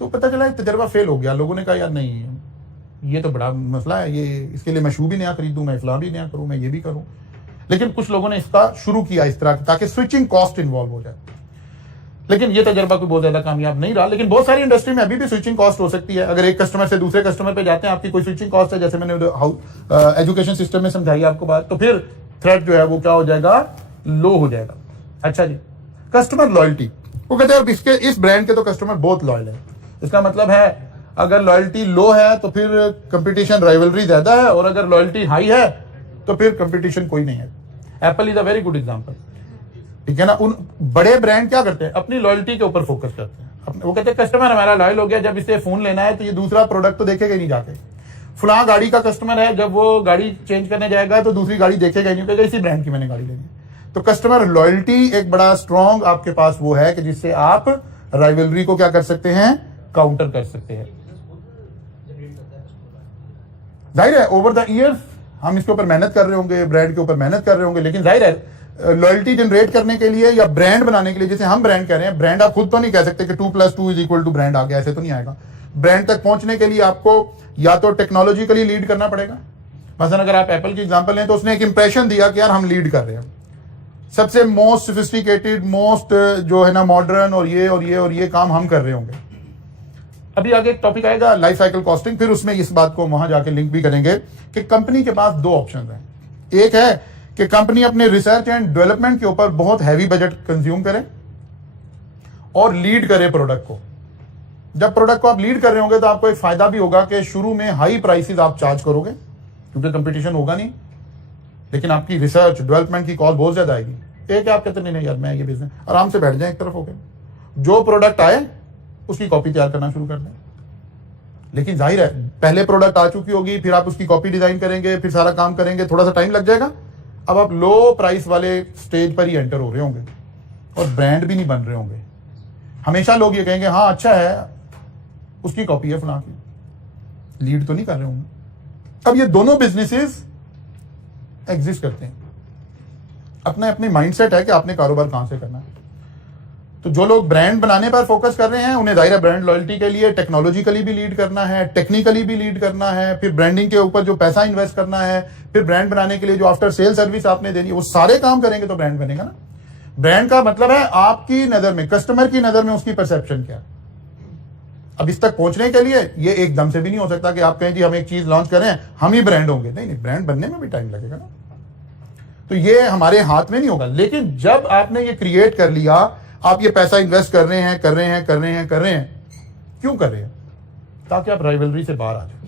तो पता चला एक तजर्बा फेल हो गया। लोगों ने कहा यार नहीं ये तो बड़ा मसला है, ये इसके लिए मैं शू भी नया खरीदूं, मैं इफला भी नया करूं, मैं ये भी करूं। लेकिन कुछ लोगों ने इसका शुरू किया इस तरह ताकि स्विचिंग कॉस्ट इन्वॉल्व हो जाए। लेकिन ये तजर्बा कोई बहुत ज्यादा कामयाब नहीं रहा। लेकिन बहुत सारी इंडस्ट्री में अभी भी स्विचिंग कॉस्ट हो सकती है। अगर एक कस्टमर से दूसरे कस्टमर पे जाते हैं, आपकी कोई स्विचिंग कॉस्ट है, जैसे मैंने एजुकेशन सिस्टम में समझाई आपको बात, तो फिर थ्रेट जो है वो क्या हो जाएगा, लो हो जाएगा। अच्छा जी, कस्टमर लॉयल्टी, वो कहते हैं इसके इस ब्रांड के तो कस्टमर बहुत लॉयल है। इसका मतलब है अगर लॉयल्टी लो है तो फिर कंपटीशन राइवलरी ज्यादा है, और अगर लॉयल्टी हाई है तो फिर कंपटीशन कोई नहीं है। Apple is a very good example, ठीक है ना। उन बड़े ब्रांड क्या करते हैं, अपनी लॉयल्टी के ऊपर फोकस करते हैं। वो कहते हैं कस्टमर हमारा लॉयल हो गया, जब इसे फोन लेना है तो ये दूसरा प्रोडक्ट तो देखेगा ही नहीं जाके। फुला गाड़ी का कस्टमर है, जब वो गाड़ी चेंज करने जाएगा तो दूसरी गाड़ी देखेगा ही नहीं, कहेगा इसी ब्रांड की मैंने गाड़ी लेनी है। तो कस्टमर लॉयल्टी एक बड़ा स्ट्रॉन्ग आपके पास वो है कि जिससे आप राइवलरी को क्या कर सकते हैं, काउंटर कर सकते हैं। जाहिर है ओवर द ईयर्स हम इसके ऊपर मेहनत कर रहे होंगे, ब्रांड के ऊपर मेहनत कर रहे होंगे, लेकिन जाहिर है लॉयल्टी जनरेट करने के लिए या ब्रांड बनाने के लिए, जैसे हम ब्रांड कह रहे हैं, ब्रांड आप खुद तो नहीं कह सकते कि 2+2 = ब्रांड आ गया, ऐसे तो नहीं आएगा। ब्रांड तक पहुंचने के लिए आपको या तो टेक्नोलॉजिकली लीड करना पड़ेगा। मसलन अगर आप एप्पल की एग्जांपल लें तो उसने एक इंप्रेशन दिया कि यार हम लीड कर रहे हैं, सबसे मोस्ट सोफिस्टिकेटेड, मोस्ट जो है ना मॉडर्न, और ये और ये और ये काम हम कर रहे होंगे। अभी आगे एक टॉपिक आएगा लाइफ साइकिल कॉस्टिंग, फिर उसमें इस बात को वहां जाके लिंक भी करेंगे कि कंपनी के पास 2 ऑप्शन हैं। एक है कि कंपनी अपने रिसर्च एंड डेवलपमेंट के ऊपर बहुत हैवी बजट कंज्यूम करे और लीड करे प्रोडक्ट को। जब प्रोडक्ट को आप लीड कर रहे होंगे तो आपको एक फायदा भी होगा कि शुरू में हाई प्राइसेस आप चार्ज करोगे क्योंकि कंपटीशन होगा नहीं, लेकिन आपकी रिसर्च डेवलपमेंट की कॉस्ट बहुत ज्यादा आएगी। एक आप कहते नहीं यार मैं ये बिजनेस, आराम से बैठ जाए एक तरफ होकर, जो प्रोडक्ट आए उसकी कॉपी तैयार करना शुरू कर दें। लेकिन जाहिर है पहले प्रोडक्ट आ चुकी होगी, फिर आप उसकी कॉपी डिजाइन करेंगे, फिर सारा काम करेंगे, थोड़ा सा टाइम लग जाएगा। अब आप लो प्राइस वाले स्टेज पर ही एंटर हो रहे होंगे और ब्रांड भी नहीं बन रहे होंगे। हमेशा लोग ये कहेंगे हाँ अच्छा है, उसकी कॉपी है फलां की, लीड तो नहीं कर रहे होंगे। अब ये दोनों बिजनेसेस एग्जिस्ट करते हैं, अपने अपने माइंडसेट है कि आपने कारोबार कहां से करना है। तो जो लोग ब्रांड बनाने पर फोकस कर रहे हैं उन्हें जाहिर है ब्रांड लॉयल्टी के लिए टेक्नोलॉजिकली भी लीड करना है, टेक्निकली भी लीड करना है, फिर ब्रांडिंग के ऊपर जो पैसा इन्वेस्ट करना है, फिर ब्रांड बनाने के लिए जो आफ्टर सेल सर्विस आपने देनी है, वो सारे काम करेंगे तो ब्रांड बनेगा ना। ब्रांड का मतलब है आपकी नजर में, कस्टमर की नजर में उसकी परसेप्शन क्या है। अब इस तक पहुंचने के लिए ये एकदम से भी नहीं हो सकता कि आप कहें जी हम एक चीज लॉन्च करें हम ही ब्रांड होंगे, नहीं, ब्रांड बनने में भी टाइम लगेगा ना। तो ये हमारे हाथ में नहीं होगा। लेकिन जब आपने ये क्रिएट कर लिया, आप ये पैसा इन्वेस्ट कर रहे हैं, क्यों कर रहे हैं? ताकि आप राइवलरी से बाहर आ जाए।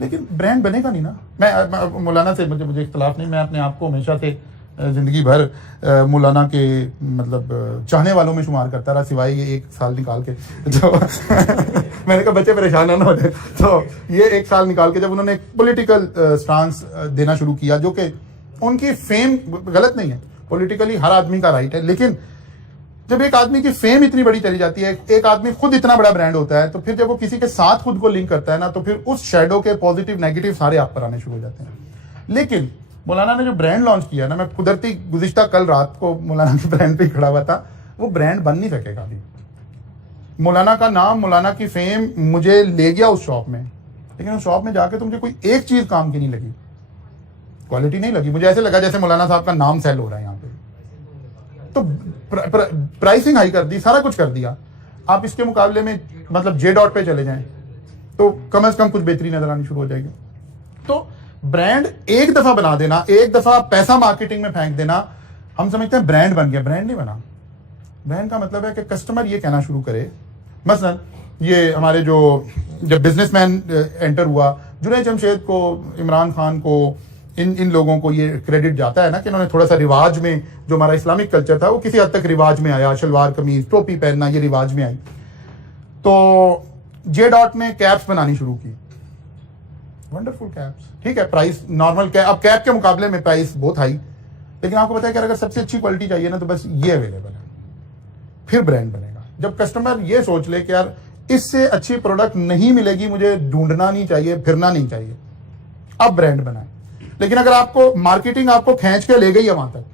लेकिन ब्रांड बनेगा नहीं ना। मैं मौलाना से मुझे इख्तलाफ नहीं, मैं अपने आप को हमेशा से जिंदगी भर मौलाना के मतलब चाहने वालों में शुमार करता रहा, सिवाय ये 1 साल निकाल के जो मैंने कहा बच्चे परेशान ना हो जाए, तो ये 1 साल निकाल के जब उन्होंने एक पॉलिटिकल स्टांस देना शुरू किया, जो कि उनकी फेम गलत नहीं है, पॉलिटिकली हर आदमी का राइट है, लेकिन जब एक आदमी की फेम इतनी बड़ी चली जाती है, एक आदमी खुद इतना बड़ा ब्रांड होता है, तो फिर जब वो किसी के साथ खुद को लिंक करता है ना, तो फिर उस शैडो के पॉजिटिव नेगेटिव सारे आप पर आने शुरू हो जाते हैं। लेकिन मौलाना ने जो ब्रांड लॉन्च किया ना, मैं कुदरती गुज़िश्ता कल रात को मौलाना के ब्रांड पे खड़ा हुआ था, वो ब्रांड बन नहीं सकेगा अभी। मौलाना का नाम, मौलाना की फेम मुझे ले गया उस शॉप में, लेकिन उस शॉप में जाके तो मुझे कोई एक चीज काम की नहीं लगी, क्वालिटी नहीं लगी। मुझे ऐसे लगा जैसे मौलाना साहब का नाम सेल हो रहा है यहाँ पे, तो प्राइसिंग हाई कर दी, सारा कुछ कर दिया। आप इसके मुकाबले में मतलब जे डॉट पे चले जाएं तो कम से कम कुछ बेहतरी नजर आनी शुरू हो जाएगी। तो ब्रांड एक दफा बना देना, एक दफा पैसा मार्केटिंग में फेंक देना, हम समझते हैं ब्रांड बन गया। ब्रांड नहीं बना। ब्रांड का मतलब है कि कस्टमर ये कहना शुरू करे, मसलन ये हमारे जब बिजनेसमैन एंटर हुआ, जुनैद जमशेद को, इमरान खान को, इन लोगों को ये क्रेडिट जाता है ना कि इन्होंने थोड़ा सा रिवाज में, जो हमारा इस्लामिक कल्चर था वो किसी हद तक रिवाज में आया, शलवार कमीज टोपी पहनना ये रिवाज में आई। तो जे डॉट ने कैप्स बनानी शुरू की, वंडरफुल कैप्स, ठीक है, प्राइस नॉर्मल कैप, अब कैप के मुकाबले में प्राइस बहुत हाई, लेकिन आपको पता है कि अगर सबसे अच्छी क्वालिटी चाहिए ना तो बस ये अवेलेबल है, फिर ब्रांड बनेगा। जब कस्टमर ये सोच ले कि यार इससे अच्छी प्रोडक्ट नहीं मिलेगी, मुझे ढूंढना नहीं चाहिए, फिरना नहीं चाहिए, अब ब्रांड बनाए। लेकिन अगर आपको मार्केटिंग आपको खींच के ले गई है वहां तक,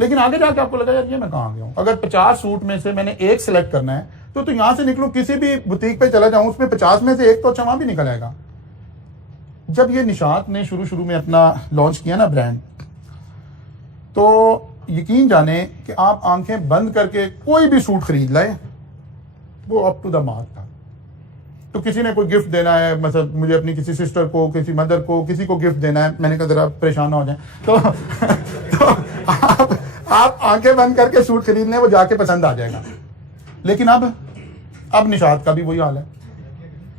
लेकिन आगे जाके आपको लगा यार ये मैं कहां गया हूं, अगर 50 सूट में से मैंने एक सिलेक्ट करना है तो यहां से निकलूं, किसी भी बुटीक पे चला जाऊं, उसमें 50 में से एक तो अच्छा वहां भी निकल आएगा। जब ये निशात ने शुरू में अपना लॉन्च किया ना ब्रांड, तो यकीन जाने कि आप आंखें बंद करके कोई भी सूट खरीद लाए, वो अप टू द मार्क था। तो किसी ने कोई गिफ्ट देना है, मतलब मुझे अपनी किसी सिस्टर को, किसी मदर को, किसी को गिफ्ट देना है, मैंने कहा जरा परेशान ना हो जाए, तो आप आंखें बंद करके सूट खरीदने, वो जाके पसंद आ जाएगा। लेकिन अब निशात का भी वही हाल है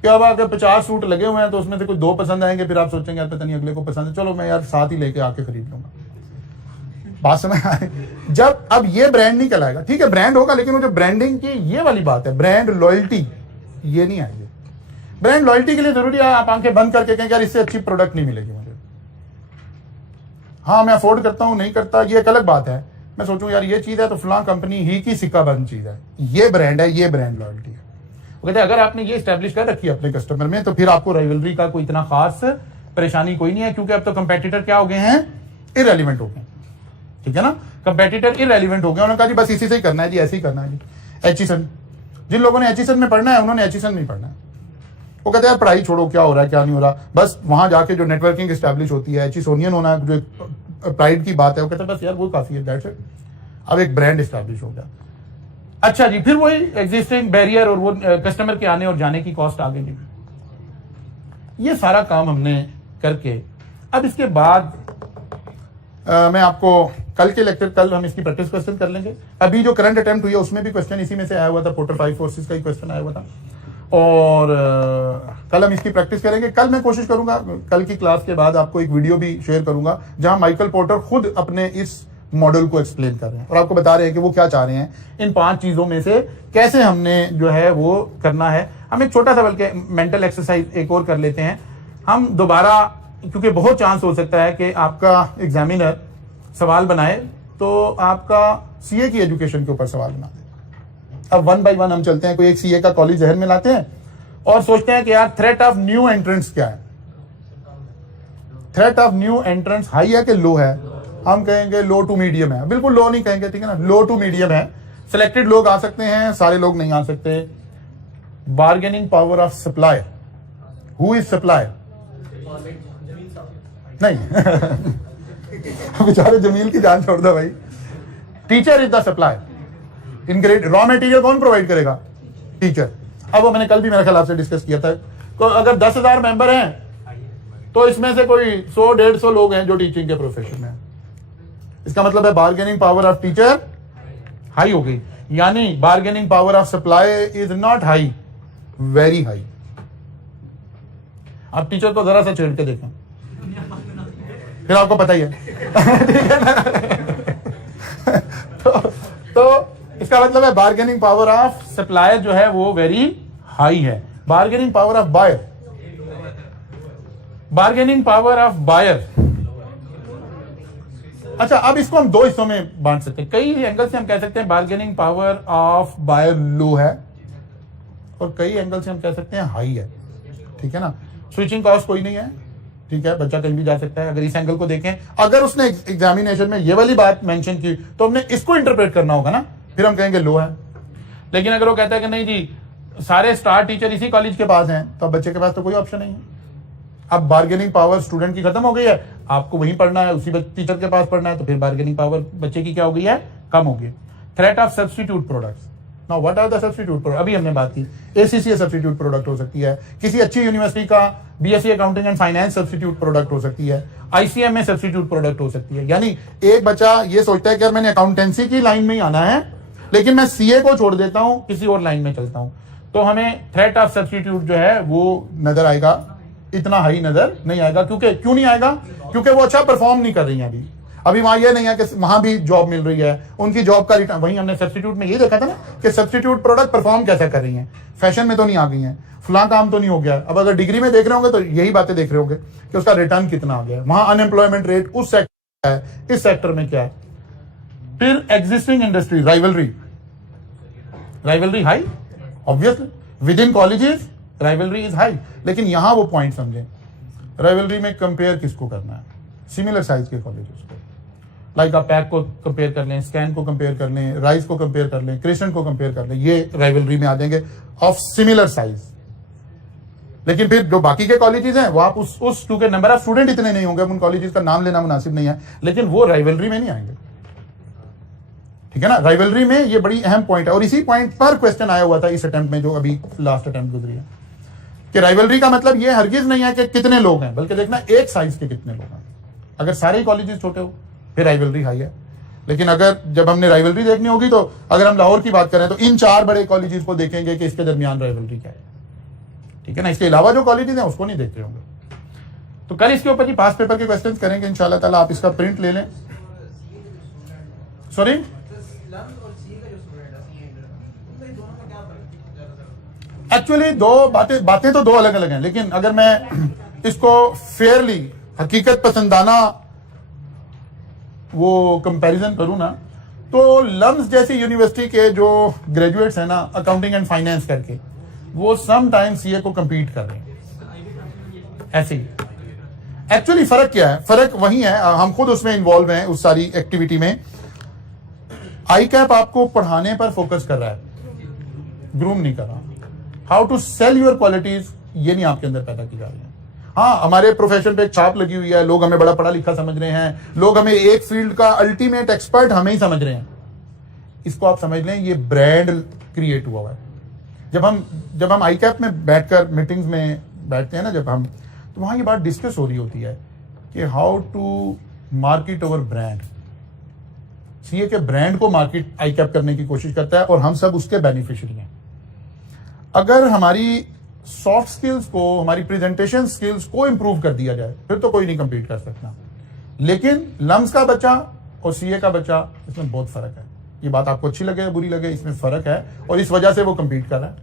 कि अब अगर 50 सूट लगे हुए हैं तो उसमें से कोई 2 पसंद आएंगे, फिर आप सोचेंगे यार पता नहीं अगले को पसंद है, चलो मैं यार साथ ही लेके आके खरीद लूंगा। बात समझ आए? जब अब ये ब्रांड नहीं कहलाएगा, ठीक है ब्रांड होगा, लेकिन वो जो ब्रांडिंग की ये वाली बात है, ब्रांड लॉयल्टी, ये नहीं आएगी। ब्रांड लॉयल्टी के लिए जरूरी है आप आंखें बंद करके कहें यार इससे अच्छी प्रोडक्ट नहीं मिलेगी मुझे। हाँ मैं अफोर्ड करता हूं, नहीं करता, ये एक अलग बात है। मैं सोचूं यार ये चीज है तो फलां कंपनी ही की सिक्का बंद चीज है, ये ब्रांड है, ये ब्रांड लॉयल्टी है। वो कहते हैं अगर आपने ये स्टैब्लिश कर रखी है अपने कस्टमर में, तो फिर आपको राइवलरी का कोई इतना खास परेशानी कोई नहीं है, क्योंकि अब तो कंपेटिटर क्या हो गए हैं, इररेलेवेंट हो गए। ठीक है ना, कंपेटिटर इररेलेवेंट हो गए। उन्होंने कहा जी बस इसी से ही करना है जी, ऐसे ही करना है जी। एचईसन, जिन लोगों ने एचईसन में पढ़ना है उन्होंने एचईसन में पढ़ना है। वो कहते हैं यार पढ़ाई छोड़ो, क्या हो रहा है क्या नहीं हो रहा, बस वहां जाके जो नेटवर्किंग स्टैब्लिश होती है, एचईसोनियन होना जो प्राइड की बात है, वो कहते हैं बस यार वो काफी है, दैट्स इट। अब एक ब्रांड स्टैब्लिश हो गया। अच्छा जी, फिर वही एग्जिस्टिंग बैरियर और वो कस्टमर के आने और जाने की कॉस्ट आ गई जी। ये सारा काम हमने करके अब इसके बाद मैं आपको कल के लेक्चर, कल हम इसकी प्रैक्टिस क्वेश्चन कर लेंगे। अभी जो करंट अटेम्प्ट हुई है उसमें भी क्वेश्चन इसी में से आया हुआ था, पोर्टर 5 फोर्सेस का ही क्वेश्चन आया हुआ था, और कल हम इसकी प्रैक्टिस करेंगे। कल मैं कोशिश करूंगा, कल की क्लास के बाद आपको एक वीडियो भी शेयर करूंगा जहां माइकल पोर्टर खुद अपने इस मॉडल को एक्सप्लेन कर रहे हैं और आपको बता रहे हैं कि वो क्या चाह रहे हैं, इन 5 चीजों में से कैसे हमने जो है वो करना है। हम एक छोटा सा बल्कि मेंटल एक्सरसाइज एक और कर लेते हैं। हम दोबारा, क्योंकि बहुत चांस हो सकता है कि आपका एग्जामिनर सवाल बनाए तो आपका सीए की एजुकेशन के ऊपर सवाल बना दे। अब 1 बाय 1 हम चलते हैं, कोई एक सीए का कॉलेज जहन में लाते हैं और सोचते हैं कि यार थ्रेट ऑफ न्यू एंट्रेंस क्या है। Threat of new entrance high है कि लो है? हम कहेंगे लो टू मीडियम है। बिल्कुल लो नहीं कहेंगे, ठीक है ना, लो टू मीडियम है। सिलेक्टेड लोग आ सकते हैं, सारे लोग नहीं आ सकते। Bargaining power of supplier, who is supplier? नहीं बेचारे जमील की जान छोड़ दो भाई। Teacher is the supplier. Ingredient raw material कौन प्रोवाइड करेगा? टीचर। अब वो मैंने कल भी मेरे ख्याल आपसे डिस्कस किया था, तो अगर 10,000 मेंबर हैं तो इसमें से कोई 100-150 लोग हैं जो टीचिंग के प्रोफेशन में हैं। इसका मतलब है bargaining power of teacher high हो गई, यानी bargaining power of supply is not high, very high. आप टीचर को जरा सा छेड़ के देखें, फिर आपको पता ही है ठीक है ना तो इसका मतलब है बार्गेनिंग पावर ऑफ सप्लायर जो है वो वेरी हाई है। Bargaining power of buyer, bargaining power of buyer, अच्छा अब इसको हम दो हिस्सों में बांट सकते हैं। कई एंगल से हम कह सकते हैं बार्गेनिंग पावर ऑफ बायर लो है, और कई एंगल से हम कह सकते हैं हाई है, ठीक है ना। स्विचिंग कॉस्ट कोई नहीं है, ठीक है, बच्चा कहीं भी जा सकता है। अगर इस एंगल को देखें, अगर उसने एग्जामिनेशन में ये वाली बात मेंशन की तो हमने इसको इंटरप्रेट करना होगा ना, फिर हम कहेंगे लो है। लेकिन अगर वो कहता है कि नहीं जी सारे स्टार टीचर इसी कॉलेज के पास हैं, तो अब बच्चे के पास तो कोई ऑप्शन नहीं है। अब बार्गेनिंग पावर स्टूडेंट की खत्म हो गई है, आपको वहीं पढ़ना है, उसी टीचर के पास पढ़ना है, तो फिर बार्गेनिंग पावर बच्चे की क्या हो गई है, कम हो गई। Threat of substitute products, now what are the substitute product, अभी हमने बात की एसीसीए सब्स्टिट्यूट प्रोडक्ट हो सकती है, किसी अच्छी यूनिवर्सिटी का BSc accounting and finance substitute product हो सकती है, आईसीएमए सब्स्टिट्यूट प्रोडक्ट हो सकती है। यानी एक बच्चा ये सोचता है कि यार मैंने अकाउंटेंसी की लाइन में ही आना है, लेकिन मैं सीए को छोड़ देता हूं, किसी और लाइन में चलता हूं, तो हमें थ्रेट ऑफ सब्स्टिट्यूट जो है वो नजर आएगा, इतना हाई नजर नहीं आएगा। क्यों नहीं आएगा? क्योंकि वो अच्छा परफॉर्म नहीं कर रही है अभी वहां ये नहीं है कि वहां भी जॉब मिल रही है, उनकी जॉब का रिटर्न, वहीं हमने सब्स्टिट्यूट में ये देखा था ना कि सब्स्टिट्यूट प्रोडक्ट परफॉर्म कैसा कर रही हैं, फैशन में तो नहीं आ गई हैं, फला काम तो नहीं हो गया। अब अगर डिग्री में देख रहे होंगे तो यही बातें देख रहे होंगे कि उसका रिटर्न कितना आ गया, वहां अनएम्प्लॉयमेंट रेट उस सेक्टर है, इस सेक्टर में क्या है। फिर existing industry, rivalry high, obviously with in colleges rivalry is high, लेकिन यहां वो पॉइंट समझें, राइवलरी में कंपेयर किसको करना है, सिमिलर साइज के कॉलेजेस को, लाइक आप पैक को कंपेयर कर लें, स्कैन को कंपेयर कर लें, राइस को कंपेयर कर लें, क्रिस्टन को कंपेयर कर लें, ये राइवलरी में आ जाएंगे ऑफ सिमिलर साइज। लेकिन फिर जो बाकी के कॉलेजेस हैं वो आप उस क्योंकि नंबर ऑफ स्टूडेंट इतने नहीं होंगे, उन कॉलेजेस का नाम लेना मुनासिब नहीं है, लेकिन वो राइवलरी में नहीं आएंगे, ठीक है ना। राइवलरी में ये बड़ी अहम पॉइंट है, और इसी पॉइंट पर क्वेश्चन आया हुआ था इस अटेम्प्ट में जो अभी लास्ट अटेम्प्ट गुजरी है, कि राइवलरी का मतलब ये हरगिज नहीं है कि कितने लोग हैं, बल्कि देखना एक साइज के कितने लोग हैं। अगर सारे कॉलेजेस छोटे हो फिर राइवलरी हाई है, लेकिन अगर जब हमने राइवलरी देखनी होगी तो अगर हम लाहौर की बात करें तो इन 4 बड़े कॉलेजेस को देखेंगे कि इसके दरमियान राइवलरी क्या है, ठीक है ना। इसके अलावा जो कॉलेजेस हैं उसको नहीं देखते होंगे। तो कल इसके ऊपर ही पास पेपर के क्वेश्चंस करेंगे इंशाल्लाह ताला, आप इसका प्रिंट ले लें। सॉरी, एक्चुअली दो बातें तो दो अलग अलग हैं, लेकिन अगर मैं इसको फेयरली हकीकत पसंदाना वो कंपैरिजन करूं ना, तो लम्स जैसी यूनिवर्सिटी के जो ग्रेजुएट्स हैं ना अकाउंटिंग एंड फाइनेंस करके, वो सम टाइम सीए को compete कर रहे हैं ऐसे ही। एक्चुअली फर्क क्या है? फर्क वही है, हम खुद उसमें इन्वॉल्व हैं उस सारी एक्टिविटी में। आई कैप आपको पढ़ाने पर फोकस कर रहा है, ग्रूम नहीं कर रहा। How to sell your qualities ये नहीं आपके अंदर पैदा की जा रही है। हाँ, हमारे प्रोफेशन पे एक छाप लगी हुई है, लोग हमें बड़ा पढ़ा लिखा समझ रहे हैं, लोग हमें एक फील्ड का अल्टीमेट एक्सपर्ट हमें ही समझ रहे हैं। इसको आप समझ लें ये ब्रांड क्रिएट हुआ है। जब हम आई कैप में बैठकर मीटिंग्स में बैठते हैं ना, जब हम, तो वहां ये बात डिस्कस हो रही होती है कि how to market our brand. CA के ब्रांड को मार्केट आई कैप करने की कोशिश करता है और हम सब उसके बेनिफिशियरी हैं। अगर हमारी सॉफ्ट स्किल्स को, हमारी प्रेजेंटेशन स्किल्स को इंप्रूव कर दिया जाए फिर तो कोई नहीं कंपीट कर सकता। लेकिन लम्स का बच्चा और सीए का बच्चा, इसमें बहुत फर्क है। ये बात आपको अच्छी लगे या बुरी लगे, इसमें फर्क है और इस वजह से वो कंपीट कर रहा है।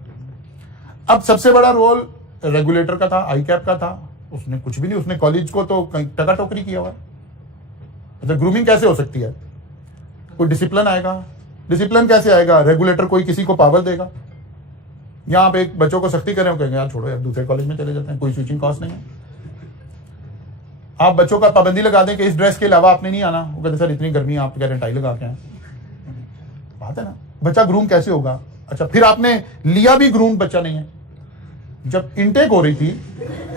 अब सबसे बड़ा रोल रेगुलेटर का था, आई कैप का था, उसने कुछ भी नहीं, उसने कॉलेज को तो टका टोकरी किया हुआ। मतलब ग्रूमिंग कैसे हो सकती है? कोई डिसिप्लिन आएगा? डिसिप्लिन कैसे आएगा? रेगुलेटर कोई किसी को पावर देगा? यहाँ आप एक बच्चों को सख्ती करें, कहेंगे यार छोड़ो यार दूसरे कॉलेज में चले जाते हैं, कोई स्विचिंग कॉस्ट नहीं है। आप बच्चों का पाबंदी लगा दें कि इस ड्रेस के अलावा आपने नहीं आना, वो कहते सर इतनी गर्मी है, आप कह रहे हैं टाई लगा के आए। बात है ना, बच्चा ग्रूम कैसे होगा? अच्छा, फिर आपने लिया भी ग्रूम बच्चा नहीं है। जब इनटेक हो रही थी,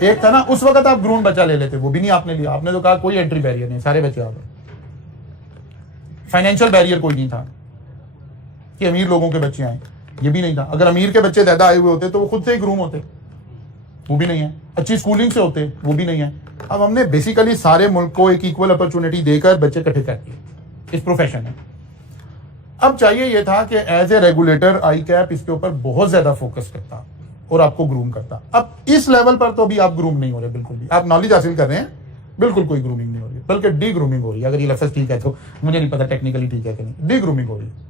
एक था ना, उस वक्त आप ग्रूम बच्चा ले लेते, वो भी नहीं आपने लिया। आपने तो कहा कोई एंट्री बैरियर नहीं, सारे बच्चे आ गए। फाइनेंशियल बैरियर कोई नहीं था कि अमीर लोगों के बच्चे आए, ये भी नहीं था। अगर अमीर के बच्चे ज्यादा आए हुए होते तो वो खुद से ही ग्रूम होते, वो भी नहीं है। अच्छी स्कूलिंग से होते, वो भी नहीं है। अब हमने बेसिकली सारे मुल्क को एक इक्वल अपॉर्चुनिटी देकर बच्चे इकट्ठे कर दिए। इस प्रोफेशन में। अब चाहिए ये था कि एज ए रेगुलेटर आई कैप इसके ऊपर बहुत ज्यादा फोकस करता और आपको ग्रूम करता। अब इस लेवल पर तो भी आप ग्रूम नहीं हो रहे, बिल्कुल भी। आप नॉलेज हासिल कर रहे हैं, बिल्कुल कोई ग्रूमिंग नहीं हो रही, बल्कि डी ग्रूमिंग हो रही है। अगर ये लफ्ज़ ठीक है तो, मुझे नहीं पता टेक्निकली ठीक है कि नहीं, डी ग्रूमिंग हो रही है।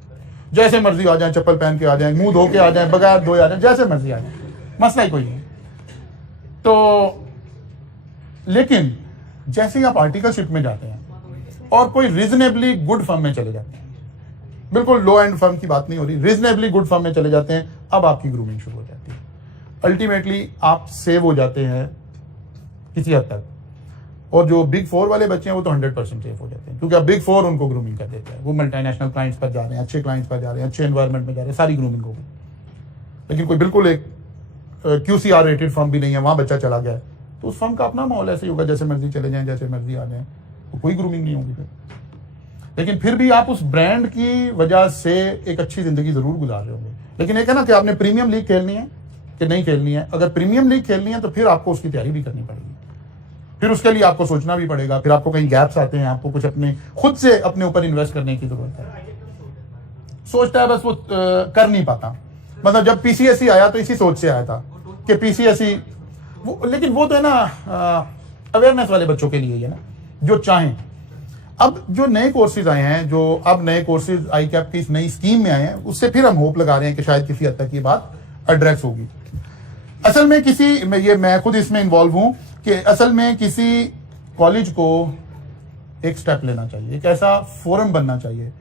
जैसे मर्जी आ जाए, चप्पल पहन के आ जाए, मुंह धो के आ जाए, बगैर धोए आ जाए, जैसे मर्जी आ जाए, मसला ही कोई नहीं। तो लेकिन जैसे ही आप आर्टिकलशिप में जाते हैं और कोई रीजनेबली गुड फर्म में चले जाते हैं, बिल्कुल लो एंड फर्म की बात नहीं हो रही, रीजनेबली गुड फर्म में चले जाते हैं, अब आपकी ग्रूमिंग शुरू हो जाती है। अल्टीमेटली आप सेव हो जाते हैं किसी हद तक, और जो बिग 4 वाले बच्चे हैं वो तो 100% सेफ हो जाते हैं, क्योंकि अब बिग 4 उनको ग्रूमिंग कर देते हैं। वो मल्टीनेशनल क्लाइंट्स पर जा रहे हैं, अच्छे क्लाइंट्स पर जा रहे हैं, अच्छे एनवायरनमेंट में जा रहे हैं, सारी ग्रूमिंग होगी। लेकिन कोई बिल्कुल एक QCR रेटेड फर्म भी नहीं है, वहां बच्चा चला गया है, तो उस फर्म का अपना माहौल ऐसे ही होगा, जैसे मर्जी चले जाएं, जैसे मर्जी आ जाएं, तो कोई ग्रूमिंग नहीं होगी फिर। लेकिन फिर भी आप उस ब्रांड की वजह से एक अच्छी जिंदगी जरूर गुजार रहे होंगे। लेकिन एक है ना कि आपने प्रीमियम लीग खेलनी है कि नहीं खेलनी है। अगर प्रीमियम लीग खेलनी है तो फिर आपको उसकी तैयारी भी करनी पड़ेगी, फिर उसके लिए आपको सोचना भी पड़ेगा, फिर आपको कहीं गैप्स आते हैं, आपको कुछ अपने खुद से अपने ऊपर इन्वेस्ट करने की जरूरत है। सोचता है बस वो कर नहीं पाता। मतलब जब PCSE आया तो इसी सोच से आया था कि PCSE लेकिन वो तो है ना अवेयरनेस वाले बच्चों के लिए है ना, जो चाहें। अब जो नए कोर्सेज आए हैं, जो अब नए कोर्सेज आई कैप की इस नई स्कीम में आए हैं, उससे फिर हम होप लगा रहे हैं कि शायद किसी हद तक ये बात एड्रेस होगी। असल में मैं खुद इसमें इन्वॉल्व हूं कि असल में किसी कॉलेज को एक स्टेप लेना चाहिए, एक ऐसा फोरम बनना चाहिए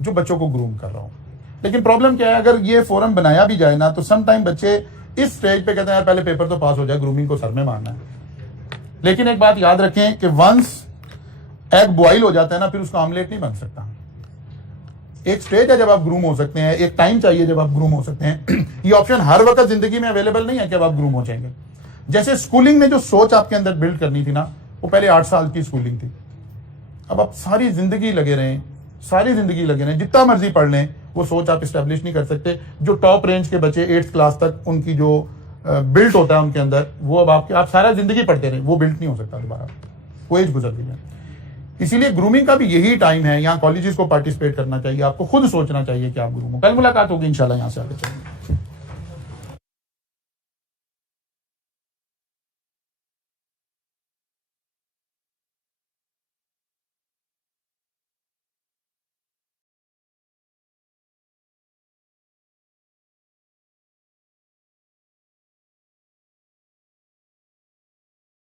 जो बच्चों को ग्रूम कर रहा हो। लेकिन प्रॉब्लम क्या है, अगर ये फोरम बनाया भी जाए ना, तो सम टाइम बच्चे इस स्टेज पे कहते हैं यार पहले पेपर तो पास हो जाए, ग्रूमिंग को सर में मारना है। लेकिन एक बात याद रखें कि वंस एग बॉइल हो जाता है ना, फिर उसका ऑमलेट नहीं बन सकता। एक स्टेज है जब आप ग्रूम हो सकते हैं, एक टाइम चाहिए जब आप ग्रूम हो सकते हैं। ये ऑप्शन हर वक्त जिंदगी में अवेलेबल नहीं है कि अब आप ग्रूम हो जाएंगे। जैसे स्कूलिंग में जो सोच आपके अंदर बिल्ड करनी थी ना, वो पहले 8 साल की स्कूलिंग थी। अब आप सारी जिंदगी लगे रहें, जितना मर्जी पढ़ लें, वो सोच आप स्टैब्लिश नहीं कर सकते। जो टॉप रेंज के बच्चे 8th क्लास तक उनकी जो बिल्ट होता है उनके अंदर, वो अब आप सारा जिंदगी पढ़ते रहे, वो बिल्ट नहीं हो सकता दोबारा, वो एज गुजर गई है। इसीलिए ग्रूमिंग का भी यही टाइम है, यहाँ कॉलेजेस को पार्टिसिपेट करना चाहिए, आपको खुद सोचना चाहिए कि आप ग्रूम हो। कल मुलाकात होगी इंशाल्लाह, यहाँ से आगे चलेंगे।